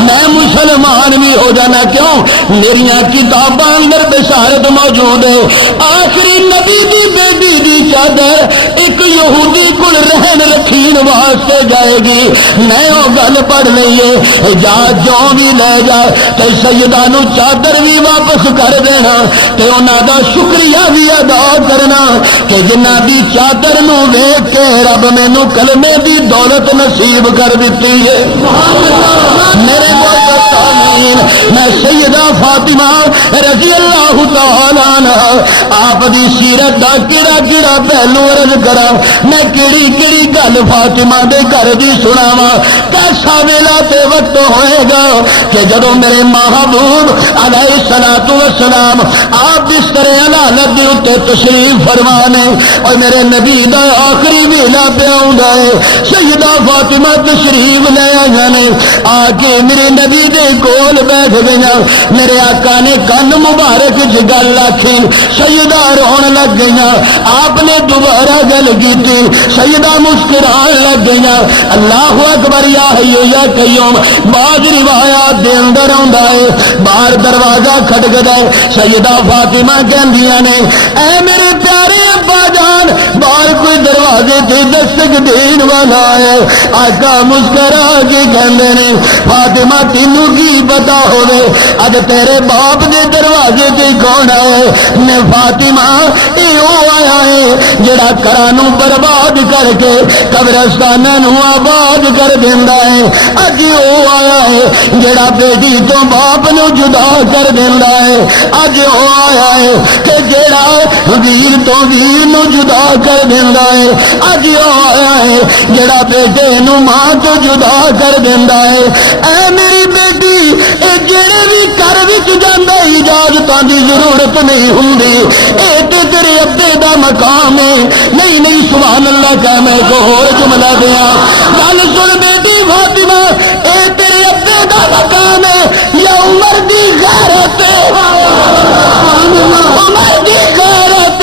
میں مسلمان بھی ہو جانا کیوں میریاں کتاباں اندر بشارت موجود ہے آخری نبی دی بیٹی دی چادر ایک یہودی کل رہن رکھین واسطے جائے گی میں وہ گل پڑھ لئیے جا جو بھی لے جا تے سیدہ نو چادر بھی واپس کر دینا تے انہاں دا شکریہ بھی ادا کرنا کہ جنہاں دی چادر نو ویکھ کے رب مینوں کلمے دی دولت نصیب کر دیتی ہے میرے میں سیدہ فاطمہ رضی اللہ تعالیٰ عنہ آپ دی سیرت دا کیڑا کیڑا پہلو عرض کرا میں کیڑی کیڑی گل فاطمہ دے گھر دی سناواں کیسا ویلا تے وقت ہوئے گا کہ جدوں میرے محبوب علیہ الصلوۃ والسلام آپ بستر علالت دے اوتے تشریف فرمانے اور میرے نبی دا آخری ویلا پہ آوندا ہے سیدہ فاطمہ تشریف لے آئیاں نے آ کے میرے نبی دے کول بیٹھ گئیاں میرے آقا نے کن مبارک چ گل آکھی سیدہ رون لگ گئیاں آپ نے دوبارہ گل کیتی سیدہ مسکران لگ گئیاں اللہ اکبر یا حی یا قیوم بعض روایات دے اندر آندا ہے باہر دروازہ کھٹکدا ہے سیدہ فاطمہ کہندیاں نے اے میرے پیارے ابا جان باہر کوئی دروازے تے دستک دین والا ہے آقا مسکرا کے کہندے نے فاطمہ تینوں کی پتا ہوے اج تیرے باپ دے دروازے تے کون ہے میں فاطمہ ایو آیا ہے جڑا گھراں نوں برباد کر کے قبرستاناں نوں آباد کر دیندا ہے اج او آیا ہے جڑا بیٹی تو باپ نوں جدا کر دیندا ہے اج او آیا ہے کہ جڑا ویر تو ویر نوں جدا کر دیندا ہے اج او آیا ہے جڑا بیٹے نوں ماں تو جدا کر دیندا ہے اے میری بیٹی اے جڑے بھی گھر وچ جاندا اجازتاں دی ضرورت نہیں ہوندی اے تے تیرے ابے دا مقام ہے نہیں نہیں سبحان اللہ کہ میں کو ہور جملہ دیا گل سن بیٹی فاطمہ اے تیرے ابے دا مقام ہے یا عمر دی غیرت عمر دی غیرت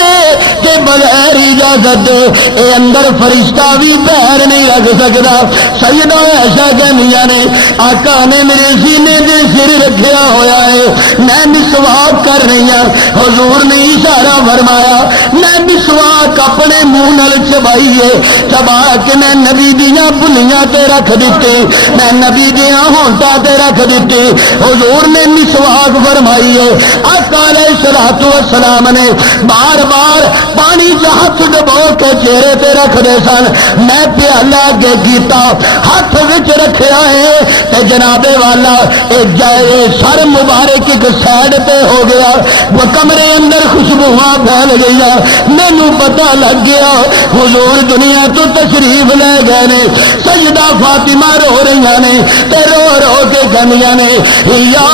کہ بغیر اجازت اے اندر فرشتہ بھی پیر نہیں رکھ سکتا سیدہ عائشہ کہندیاں نے آقا نے میرے سینے دے سر رکھیا ہویا ہے میں مسواک کر رہی ہوں حضور نے اشارہ فرمایا میں مسواک اپنے منہ نال چبائی ہے چبا کے میں نبی دیاں بلیاں تے رکھ دیتی میں نبی دیاں ہونٹاں تے رکھ دیتی حضور نے مسواک فرمائی ہے آقا علیہ الصلوۃ والسلام نے بار بار پانی ہاتھ ڈبو کے چہرے تے رکھ دے سن میں پیالہ اگے کیتا ہاتھ وچ رکھیا ہے تے جناب والا جائے سر مبارک ایک سائڈ تے ہو گیا وہ کمرے اندر خوشبواں پھیل گئی مینوں پتہ لگ گیا حضور دنیا تو تشریف لے گئے نے سیدہ فاطمہ رو رہی نے تے رو رو کے کہندیاں نے یا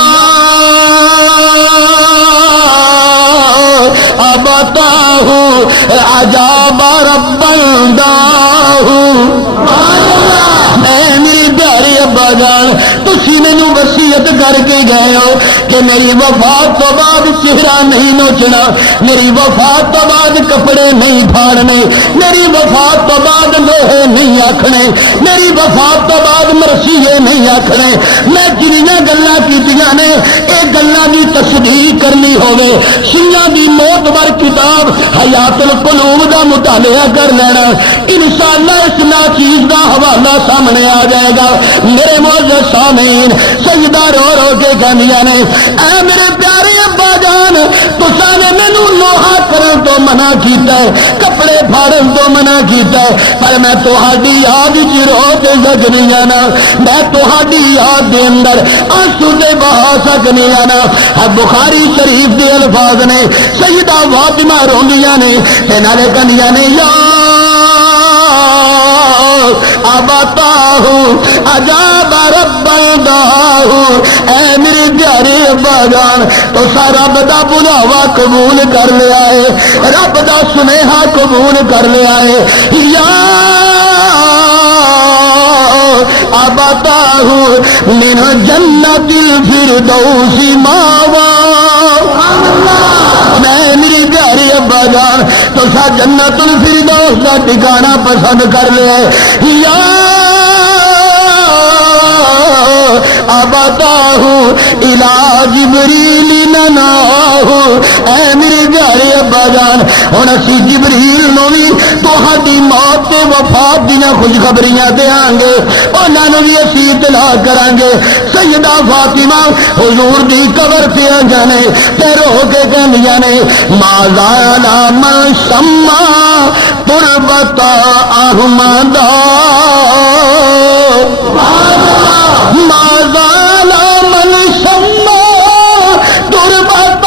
عجاب ربنا اے میری پیاری ابا جان تسی مینوں وصیت کر کے گئے ہو کہ میری وفات تو بعد چہرہ نہیں نوچنا، میری وفات تو بعد کپڑے نہیں پھاڑنے، میری وفات تو بعد لوہے نہیں آکھنے، میری وفات تو بعد مرثیے نہیں آکھنے۔ میں جنیاں گلاں کیتیاں نے اے گلاں دی تصدیق کرنی ہوے شیعہ دی معتبر کتاب حیات القلوب دا مطالعہ کر لینا، انشاءاللہ اس ناچیز دا حوالہ سامنے آ جائے گا۔ میرے معزز سامعین سجدہ رو رو کے کہندیاں نے اے میرے پیارے ابا جان تساں نے مینوں لوہا کرن تو منع کیتا ہے، کپڑے پھاڑن تو منع کیتا ہے، پر میں تہاڈی یاد وچ رو تے سکنی نا، میں تہاڈی یاد دے اندر آنسو تے بہا سکنی نا۔ بخاری شریف دے الفاظ نے سیدہ فاطمہ روندیاں نے تے نالے کہندیاں نے یا ابتاہو عجاب ربنا، اے میرے پیارے ابا جان تو سا رب دا بلاوا قبول کر لیا ہے، رب دا سنیہا قبول کر لیا ہے۔ یا ابتاہو من جنت الفردوس ماوا، میں میری پیاری ابا جان تو سا جنت الفردوس کا ٹھکانہ پسند کر لیا ہے۔ یا ابتاہ الی جبریل نناہ، اے میرے پیارے ابا جان ہن اسی جبریل نو بھی تہاڈی موت تے وفات دیاں خوشخبریاں دیاں گے، انہاں نوں بھی اسی اطلاع کران گے۔ سیدہ فاطمہ حضور دی قبر تے آ جانے تے رو کے کہندیاں نے ما زال من سما تربت احمد، ما زال من سما تربت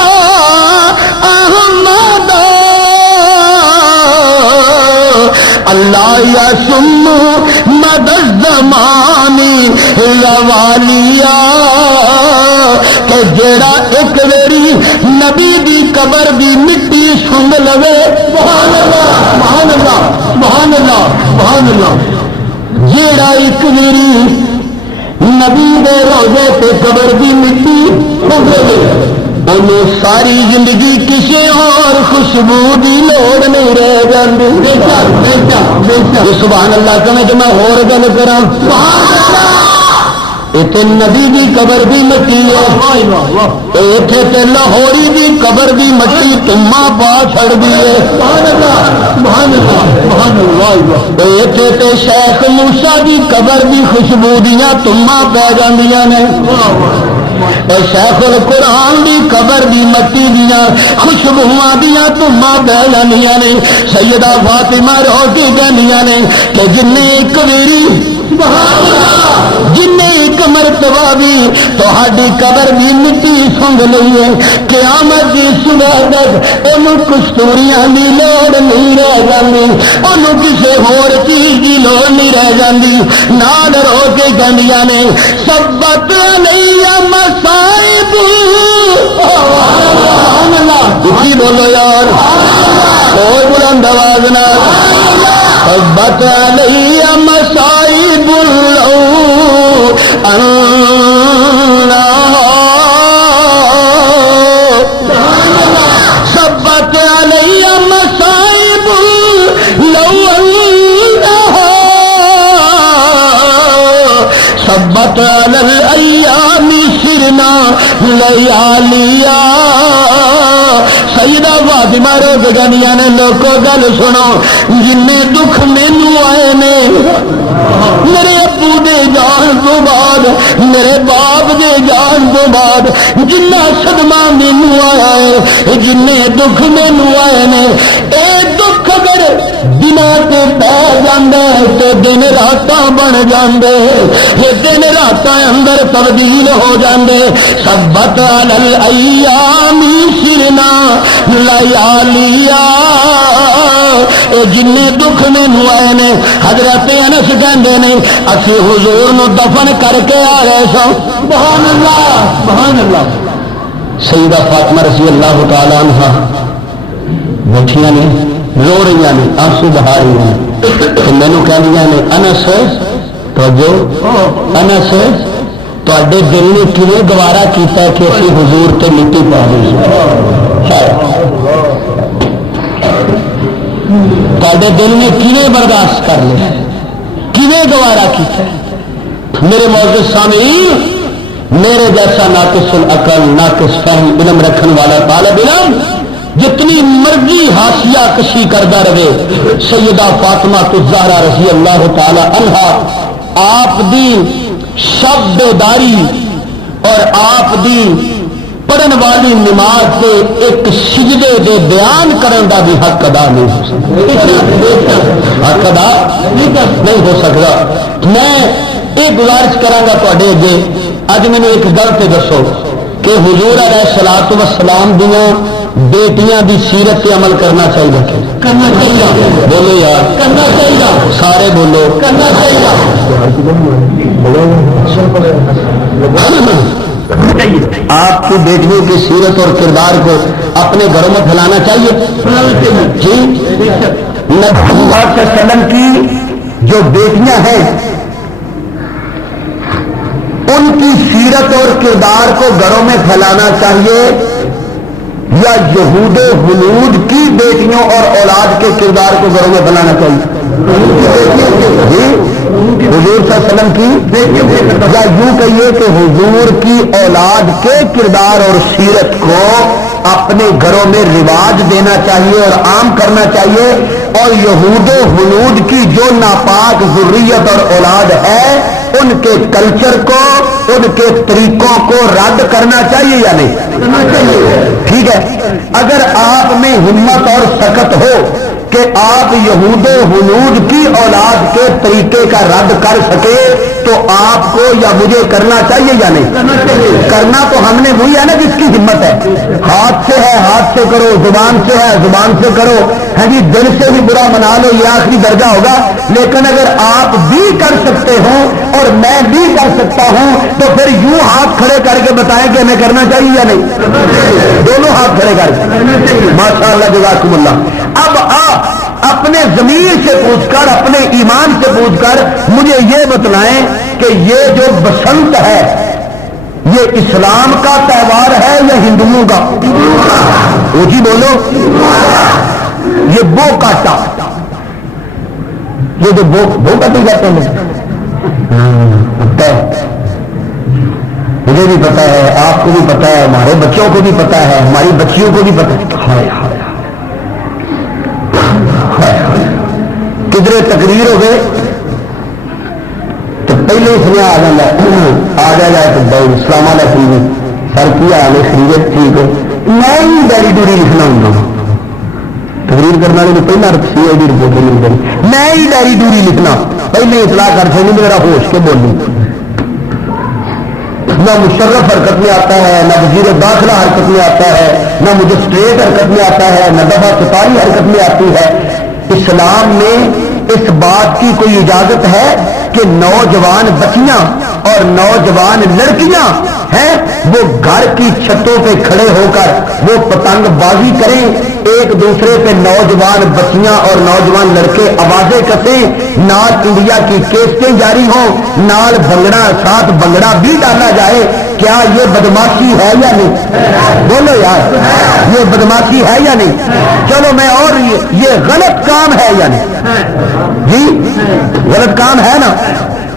احمد، اللہ یسم مد الزمان روالیا، کہ جڑا ایک ویری نبی دی قبر دی مٹی سنگ لوے، سبحان اللہ سبحان اللہ سبحان اللہ سبحان اللہ، جڑا ایک ویری نبی دے روزے تے قبر دی مٹی سنگ لوے انہوں ساری زندگی کسی اور خوشبو دی لوڑ نہیں رہ جاندی۔ سبحان اللہ کہنے کہ میں اور گل کراں، اتنے نبی دی قبر دی مٹی ہے، اتنے تے لاہوری دی قبر دی مٹی تما پا چھڑ دی ہے، اتنے تے شیخ موسیٰ دی قبر دی خوشبو دیاں تما پہ جاندیاں نے، شیخ القرآن دی قبر دی مٹی دیاں خوشبواں دیاں تما پہ جاندیاں نے۔ سیدہ فاطمہ رو کے کہندیاں نے کہ جن ایک ویری جن ایک مرتبہ بھی تہاڈی قبر دی مٹی سنگ لئی ہے، قیامت دی صبح تک انہوں کستوریاں دی لوڑ نہیں رہ جاندی، انہوں کسے ہور چیز دی لوڑ نہیں رہ جاندی۔ نال رو کے کہندیاں نے سبت علیہ مصائب، سبحان اللہ اسی بولو یار اور بلند آواز نال، سبت علیہ مصائب لو سبت علیہ مصائب لو سبت علی الایام سرنا لیالیا۔ سیدہ فاطمہ رو گنیاں نے لوگوں گل سنو، جن دکھ مینوں آئے نے میرے ابو دے جان تو بعد، میرے باپ دے جان تو بعد، جنہ صدمہ مینوں آیا ہے، جن دکھ مینوں آئے نے، اے دکھ اگر دنوں تے پہ جاندے تو دن راتاں بن جاندے، یہ دن راتاں اندر تبدیل ہو جاندے۔ سبت علی الایام سرنا لیالیا، اے جن دکھ مینوں آئے نے، حضرت انس کہندے نے اسی حضور نو دفن کر کے آ رہے سو، سبحان اللہ سبحان اللہ۔ سیدہ فاطمہ رضی اللہ تعالی عنہا بیٹھیاں نے رو رہی نے آنسو بہا رہی ہیں تو مینو کہنیاں نے انس تو جو انس تے دل نے کیوں گوارا کیتا ہے کہ اسی حضور تے مٹی پا دی تے دل نے کیوں برداشت کر لیا کیوں گوارا کیتا ہے میرے معزز سامعین میرے جیسا ناقص العقل ناقص فہم علم رکھنے والا طالب علم جتنی مرضی حاشیہ کشی کرتا رہے سیدہ فاطمہ الزہرا رضی اللہ تعالی عنہا آپ دی شب بیداری اور آپ دی پڑھن والی نماز کے ایک سجدے دے بیان کرن دا بھی حق ادا نہیں ہو سکتا حق ادا نہیں ہو سکتا میں یہ گزارش کروں گا تے اگے اج مینو ایک گل تے دسو کہ حضور علیہ الصلوۃ والسلام دیاں بیٹیاں دی سیرت تے عمل کرنا چاہیے کرنا چاہیے بولو یار کرنا چاہیے سارے بولو کرنا چاہیے آپ کی بیٹیوں کی سیرت اور کردار کو اپنے گھروں میں پھیلانا چاہیے جی نبی صلی اللہ علیہ وسلم کی جو بیٹیاں ہیں ان کی سیرت اور کردار کو گھروں میں پھیلانا چاہیے یا یہود و ہنود کی بیٹیوں اور اولاد کے کردار کو گھروں میں پھیلانا چاہیے جی حضور صلی اللہ علیہ وسلم کی یا یوں کہیے کہ حضور کی اولاد کے کردار اور سیرت کو اپنے گھروں میں رواج دینا چاہیے اور عام کرنا چاہیے اور یہود و ہنود کی جو ناپاک ذریت اور اولاد ہے ان کے کلچر کو ان کے طریقوں کو رد کرنا چاہیے یا نہیں ٹھیک ہے اگر آپ میں ہمت اور سخت ہو کہ آپ یہود و ہنود کی اولاد کے طریقے کا رد کر سکے تو آپ کو یا مجھے کرنا چاہیے یا نہیں کرنا تو ہم نے وہی ہے نا جس کی ہمت ہے ہاتھ سے ہے ہاتھ سے کرو زبان سے ہے زبان سے کرو ہے جی دل سے بھی برا منا لو یہ آخری درجہ ہوگا لیکن اگر آپ بھی کر سکتے ہو اور میں بھی کر سکتا ہوں تو پھر یوں ہاتھ کھڑے کر کے بتائیں کہ ہمیں کرنا چاہیے یا نہیں دونوں ہاتھ کھڑے کر کے ماشاء اللہ جزاکم اللہ اب آپ اپنے ضمیر سے پوچھ کر اپنے ایمان سے پوچھ کر مجھے یہ بتلائیں کہ یہ جو بسنت ہے یہ اسلام کا تہوار ہے یا ہندوؤں کا اونچی بولو یہ بو کاٹا یہ جو بو کاٹی جاتے ہیں مجھے بھی پتا ہے آپ کو بھی پتا ہے ہمارے بچوں کو بھی پتا ہے ہماری بچیوں کو بھی پتا ہے کدھر تقریر ہو گئے تو پہلے اس میں آ جائے تو بہت السلام علیکم جی سر کی حال ہے خیریت ٹھیک ہے میں ہی ڈیری ڈوری لکھنا ہوں تقریر کرنے والے پہلا سی آئی ڈی رپورٹ نہیں کرنی میں ہی ڈیری ڈوری لکھنا پہلے اطلاع کر سکوں میرا ہوش کے بولوں نہ مشرف حرکت میں آتا ہے نہ وزیر داخلہ حرکت میں آتا ہے نہ مجسٹریٹ حرکت میں آتا ہے نہ دفعہ 44 حرکت میں آتی ہے اسلام میں اس بات کی کوئی اجازت ہے کہ نوجوان بچیاں اور نوجوان لڑکیاں ہیں وہ گھر کی چھتوں پہ کھڑے ہو کر وہ پتنگ بازی کریں ایک دوسرے پہ نوجوان بچیاں اور نوجوان لڑکے آوازیں کسیں نال انڈیا کی کیسٹیں جاری ہوں نال بھنگڑا ساتھ بھنگڑا بھی ڈالا جائے کیا یہ بدماشی ہے یا نہیں بولو یار یہ بدماشی ہے یا نہیں چلو میں اور یہ غلط کام ہے یا نہیں جی غلط کام ہے نا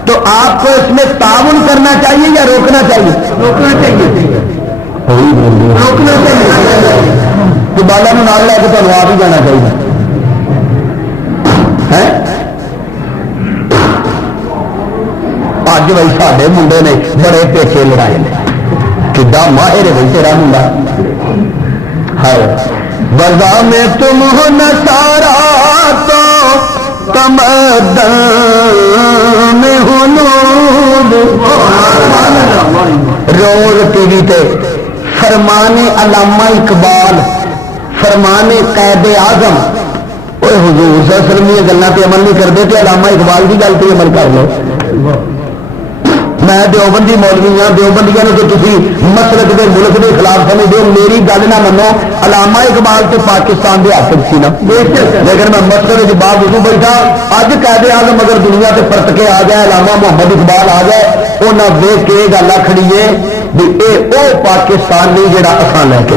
تو آپ کو اس میں تعاون کرنا چاہیے یا روکنا چاہیے روکنا چاہیے روکنا چاہیے تو بالا میں نال لے کے تو آپ ہی جانا چاہیے اج بھائی سارے منڈے نے بڑے پیچے لڑائے کدا ماہر بھائی تیرا منڈا بزا میں تم ہو نسارا تو تمدن میں ہنود روز ٹی وی تے فرمانے علامہ اقبال فرمانے قائد اعظم اور حضور صلی اللہ علیہ وسلم یہ گلوں پہ عمل نہیں کرتے تو علامہ اقبال کی گل پہ عمل کر لو میں دیوبندی مولوی ہاں، دیوبندیاں نے جو تھی مسلک کے ملک کے خلاف سمجھتے ہو، میری گل نہ منو، علامہ اقبال تو پاکستان کے حاصل سی نا، لیکن میں مسلک بات ادو بیٹھا اج قائد اعظم اگر دنیا سے پرت کے آ جائے، علامہ محمد اقبال آ جائے، انہیں دیکھ کے یہ گل آخری ہے بھی اے او پاکستان نہیں جڑا اسان لے کے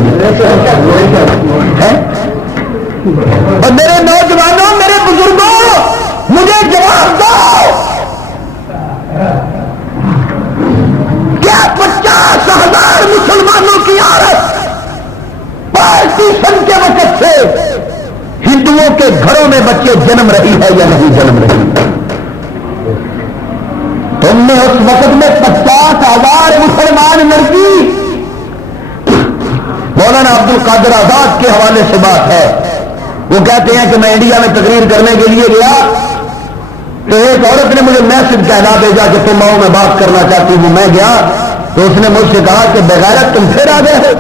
ہے۔ اور میرے نوجوانوں، میرے بزرگوں، مجھے جواب دو، کیا 50,000 مسلمانوں کی عورت پارٹیشن کے وقت سے ہندوؤں کے گھروں میں بچے جنم رہی ہے یا نہیں جنم رہی؟ تم نے اس وقت میں 50,000 مسلمان لڑکی، مولانا عبد القادر آزاد کے حوالے سے بات ہے، وہ کہتے ہیں کہ میں انڈیا میں تقریر کرنے کے لیے گیا تو ایک عورت نے مجھے میسج کہنا بھیجا کہ تم آؤ میں بات کرنا چاہتی ہوں۔ میں گیا تو اس نے مجھ سے کہا کہ بغیرت تم پھر آ گئے ہو؟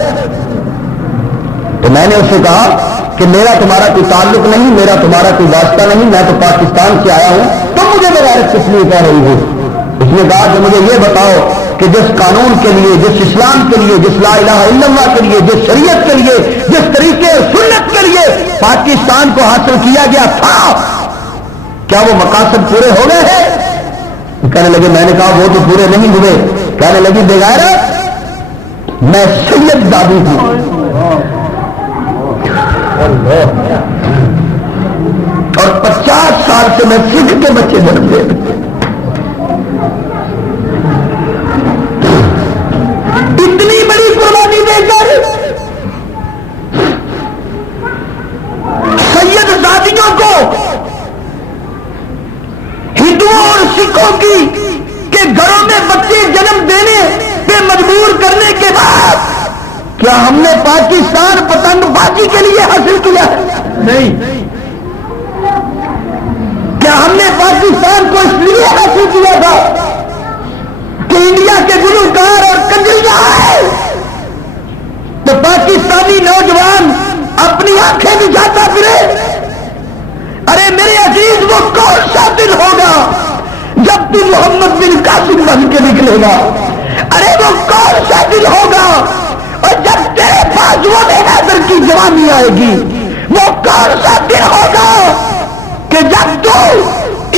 تو میں نے اس سے کہا کہ میرا تمہارا کوئی تعلق نہیں، میرا تمہارا کوئی واسطہ نہیں، میں تو پاکستان سے آیا ہوں، تم مجھے بغیرت کس لیے کہہ رہی ہو؟ اس نے کہا کہ مجھے یہ بتاؤ کہ جس قانون کے لیے، جس اسلام کے لیے، جس لا الہ الا اللہ کے لیے، جس شریعت کے لیے، جس طریقے سنت کے لیے پاکستان کو حاصل کیا گیا تھا، کیا وہ مقاصد پورے ہو گئے ہیں؟ کہنے لگے، میں نے کہا وہ تو پورے نہیں ہوئے۔ کہنے لگی بغیرت، میں سید دادی ہوں اور 50 سال سے میں سکھ کے بچے جنم دے رہے، اتنی بڑی قربانی دے کر سید زادیوں کو ہندوؤں اور سکھوں کی کے گھروں میں بچے جنم دینے پہ مجبور کرنے کے بعد کیا ہم نے پاکستان پتنگ بازی کے لیے حاصل کیا؟ نہیں۔ کیا ہم نے پاکستان کو اس لیے حاصل کیا تھا کہ انڈیا کے گلوکار اور کنجریاں آئے تو پاکستانی نوجوان اپنی آنکھیں بجھاتا پھرے؟ ارے میرے عزیز، وہ کون سا دن ہوگا جب تو محمد بن قاسم بن کے نکلے گا؟ ارے وہ کون سا دن ہوگا اور جب تیرے پاس وہ حیدر کی جوانی آئے گی؟ وہ کون سا دن ہوگا کہ جب تو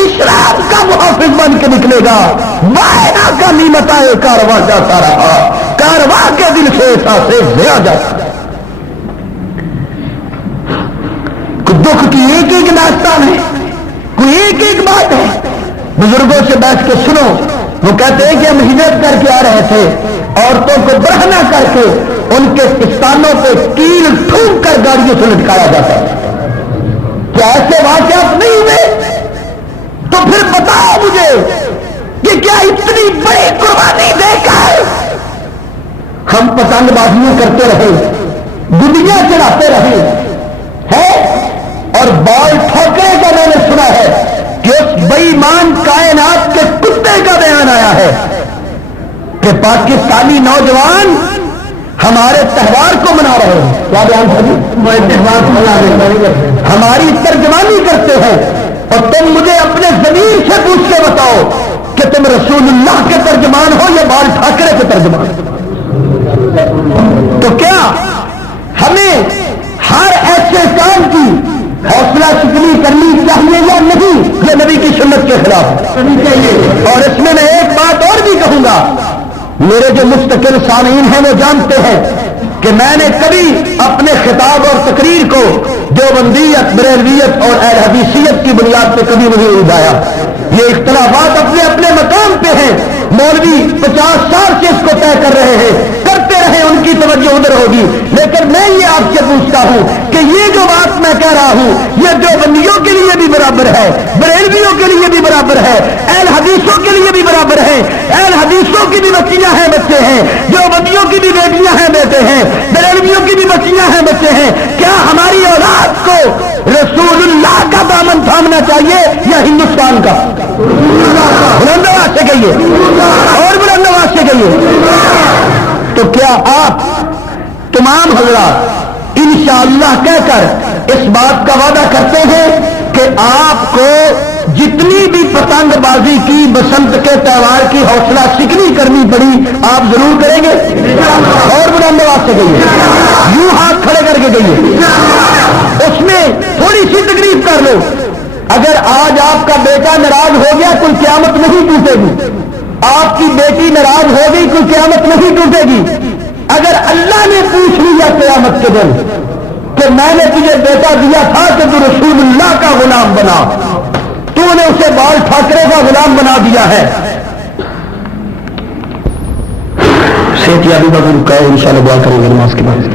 اسلام کا محافظ بن کے نکلے گا؟ مائنا کا نیمت آئے کارواں جاتا رہا، کارواں کے دل سے احساسے زیا جاتا۔ کوئی دکھ کی ایک ایک داستان ہے، کوئی ایک ایک بات ہے، بزرگوں سے بیٹھ کے سنو۔ وہ کہتے ہیں کہ ہم ہجرت کر کے آ رہے تھے، عورتوں کو برہنہ کر کے ان کے پستانوں پہ کیل ٹھوک کر گاڑیوں سے لٹکایا جاتا ہے۔ کیا ایسے واقعات نہیں ہوئے؟ تو پھر بتاؤ مجھے کہ کیا اتنی بڑی قربانی دے کر ہم پتنگ بازیاں کرتے رہے، گڈیاں چڑھاتے رہے ہے؟ اور بال ٹھوکے کا میں نے سنا ہے کہ اس بے ایمان کائنات کے کتے کا بیان آیا ہے کہ پاکستانی نوجوان ہمارے تہوار کو منا رہے ہیں۔ کیا بیان ہماری ترجمانی کرتے ہیں، اور تم مجھے اپنے ضمیر سے پوچھ کے بتاؤ کہ تم رسول اللہ کے ترجمان ہو یا بال ٹھاکرے کے ترجمان؟ تو کیا ہمیں ہر ایسے کام کی حوصلہ شکنی کرنی چاہیے یا نہیں؟ یہ نبی کی سنت کے خلاف ہے۔ اور اس میں ایک بات اور بھی کہوں گا، میرے جو مستقل سامعین ہیں وہ جانتے ہیں کہ میں نے کبھی اپنے خطاب اور تقریر کو دیوبندیت، بریلویت اور اہل حدیثیت کی بنیاد پہ کبھی نہیں اٹھایا۔ یہ اختلافات اپنے اپنے مقام پہ ہیں، مولوی 50 سال سے اس کو طے کر رہے ہیں، کرتے رہے، ان کی توجہ ادھر ہوگی، لیکن میں یہ آپ سے پوچھتا ہوں کہ یہ جو بات میں کہہ رہا ہوں یہ دیوبندیوں کے لیے بھی برابر ہے، بریلویوں کے لیے بھی برابر ہے، اہل حدیثوں کے لیے بھی برابر ہے۔ اہل حدیثوں کی بھی بچیاں ہیں، بچے ہیں، دیوبندیوں کی بھی بیٹیاں ہیں، بیٹے ہیں، بریلویوں کی بھی بچیاں ہیں، بچے ہیں۔ کیا ہماری اولاد کو رسول اللہ کا دامن تھامنا چاہیے یا ہندوستان کا؟ بلند آواز سے کہیے، اور بلند آواز سے کہیے۔ تو کیا آپ تمام حضرات انشاءاللہ کہہ کر اس بات کا وعدہ کرتے ہیں کہ آپ کو جتنی بھی پتنگ بازی کی بسنت کے تہوار کی حوصلہ سکنی کرنی پڑی آپ ضرور کریں گے اور بنانے واسطے گئی یوں ہاتھ کھڑے کر کے گئی اس میں تھوڑی سی تکلیف کر لو. اگر آج آپ کا بیٹا ناراض ہو گیا کوئی قیامت نہیں ٹوٹے گی. آپ کی بیٹی ناراض ہو گئی کوئی قیامت نہیں ٹوٹے گی. اگر اللہ نے پوچھ لیا قیامت کے دن کہ میں نے تجھے بیٹا دیا تھا کہ تو رسول اللہ کا غلام بنا, تو نے اسے بال ٹھاکرے کا غلام بنا دیا ہے. صحت یابی کا بھی رکا ہے انشاءاللہ دعا کریں گے نماز کے بعد.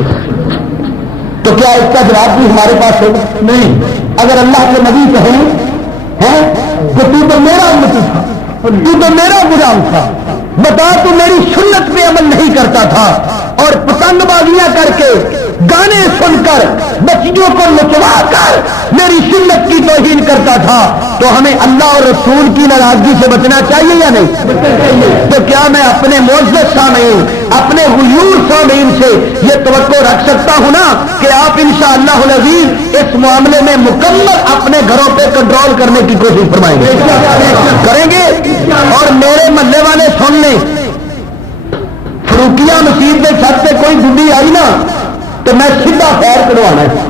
تو کیا اس کا جواب بھی ہمارے پاس ہوگا؟ نہیں. اگر اللہ کے نبی کہیں کہ تو تو میرا امتی تھا, تو تو میرا غلام تھا, بتا تو میری سنت پہ عمل نہیں کرتا تھا اور پتنگ بازیاں کر کے گانے سن کر بچیوں کو نچوا کر میری سنت کی توہین کرتا تھا, تو ہمیں اللہ اور رسول کی ناراضگی سے بچنا چاہیے یا نہیں؟ تو کیا میں اپنے معزز سامعین, اپنے غیور سامعین سے یہ توقع رکھ سکتا ہوں نا کہ آپ انشاءاللہ العزیز اس معاملے میں مکمل اپنے گھروں پہ کنٹرول کرنے کی کوشش فرمائیں گے, کریں گے؟ اور میرے محلے والے سن لیں, فروقیہ مسجد کے چھت سے کوئی بڈھی آئی نا تو میں سیدھا خیر کروانا ہے.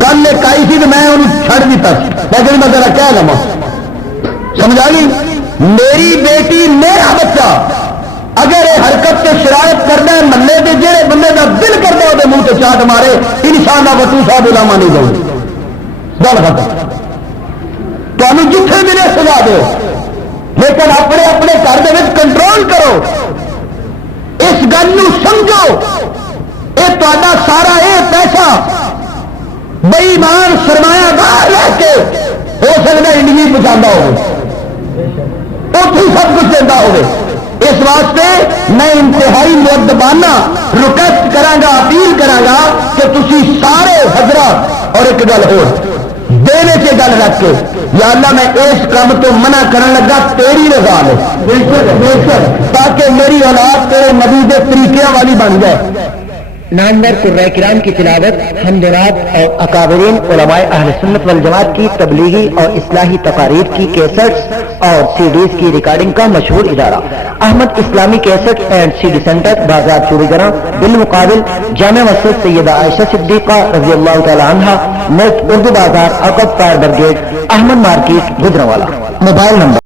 کل ایک آئی تھی تو میں انہوں چھڑ دیتا, لیکن میں ذرا کہہ لما سمجھا گی. میری بیٹی میرا بچہ اگر یہ حرکت سے شرارت کرنا ہے محلے کے جہے بندے کا دل کرتا ہے وہ منہ سے چاٹ مارے انسان کا وٹو صاحب علامہ نہیں دوں گل ختم. تو ہمیں جتنے ملے سزا دو, لیکن اپنے اپنے گھر کے کنٹرول کرو. اس گل سمجھو یہ تا سارا یہ پیسہ بے ایمان سرمایہ دار لے کے ہو سکتا انڈیا پہنچا ہو, اتوں سب کچھ دیتا ہو. اس واسطے میں انتہائی مؤدبانہ ریکویسٹ کراگا, اپیل کراگا کہ تسی سارے حضرات اور ایک گل ہو دینے سے گل رکھ کے یا اللہ میں اس کام تو منع کرن لگا تیری رضا لے تاکہ میری اولاد تیرے نبی دے طریقے والی بن جائے. نامور قرۂ کرام کی تلاوت, حمدرات اور اکابرین علماء اہل سنت والجماعت کی تبلیغی اور اصلاحی تقاریر کی کیسٹس اور سی ڈیز کی ریکارڈنگ کا مشہور ادارہ Ahmad Islami cassette and C D centre بازار چوڑی گراں بالمقابل جامع مسجد سیدہ عائشہ صدیقہ رضی اللہ تعالی عنہا, نیٹ اردو بازار عقب fire brigade, Ahmad market, Gujranwala. Mobile number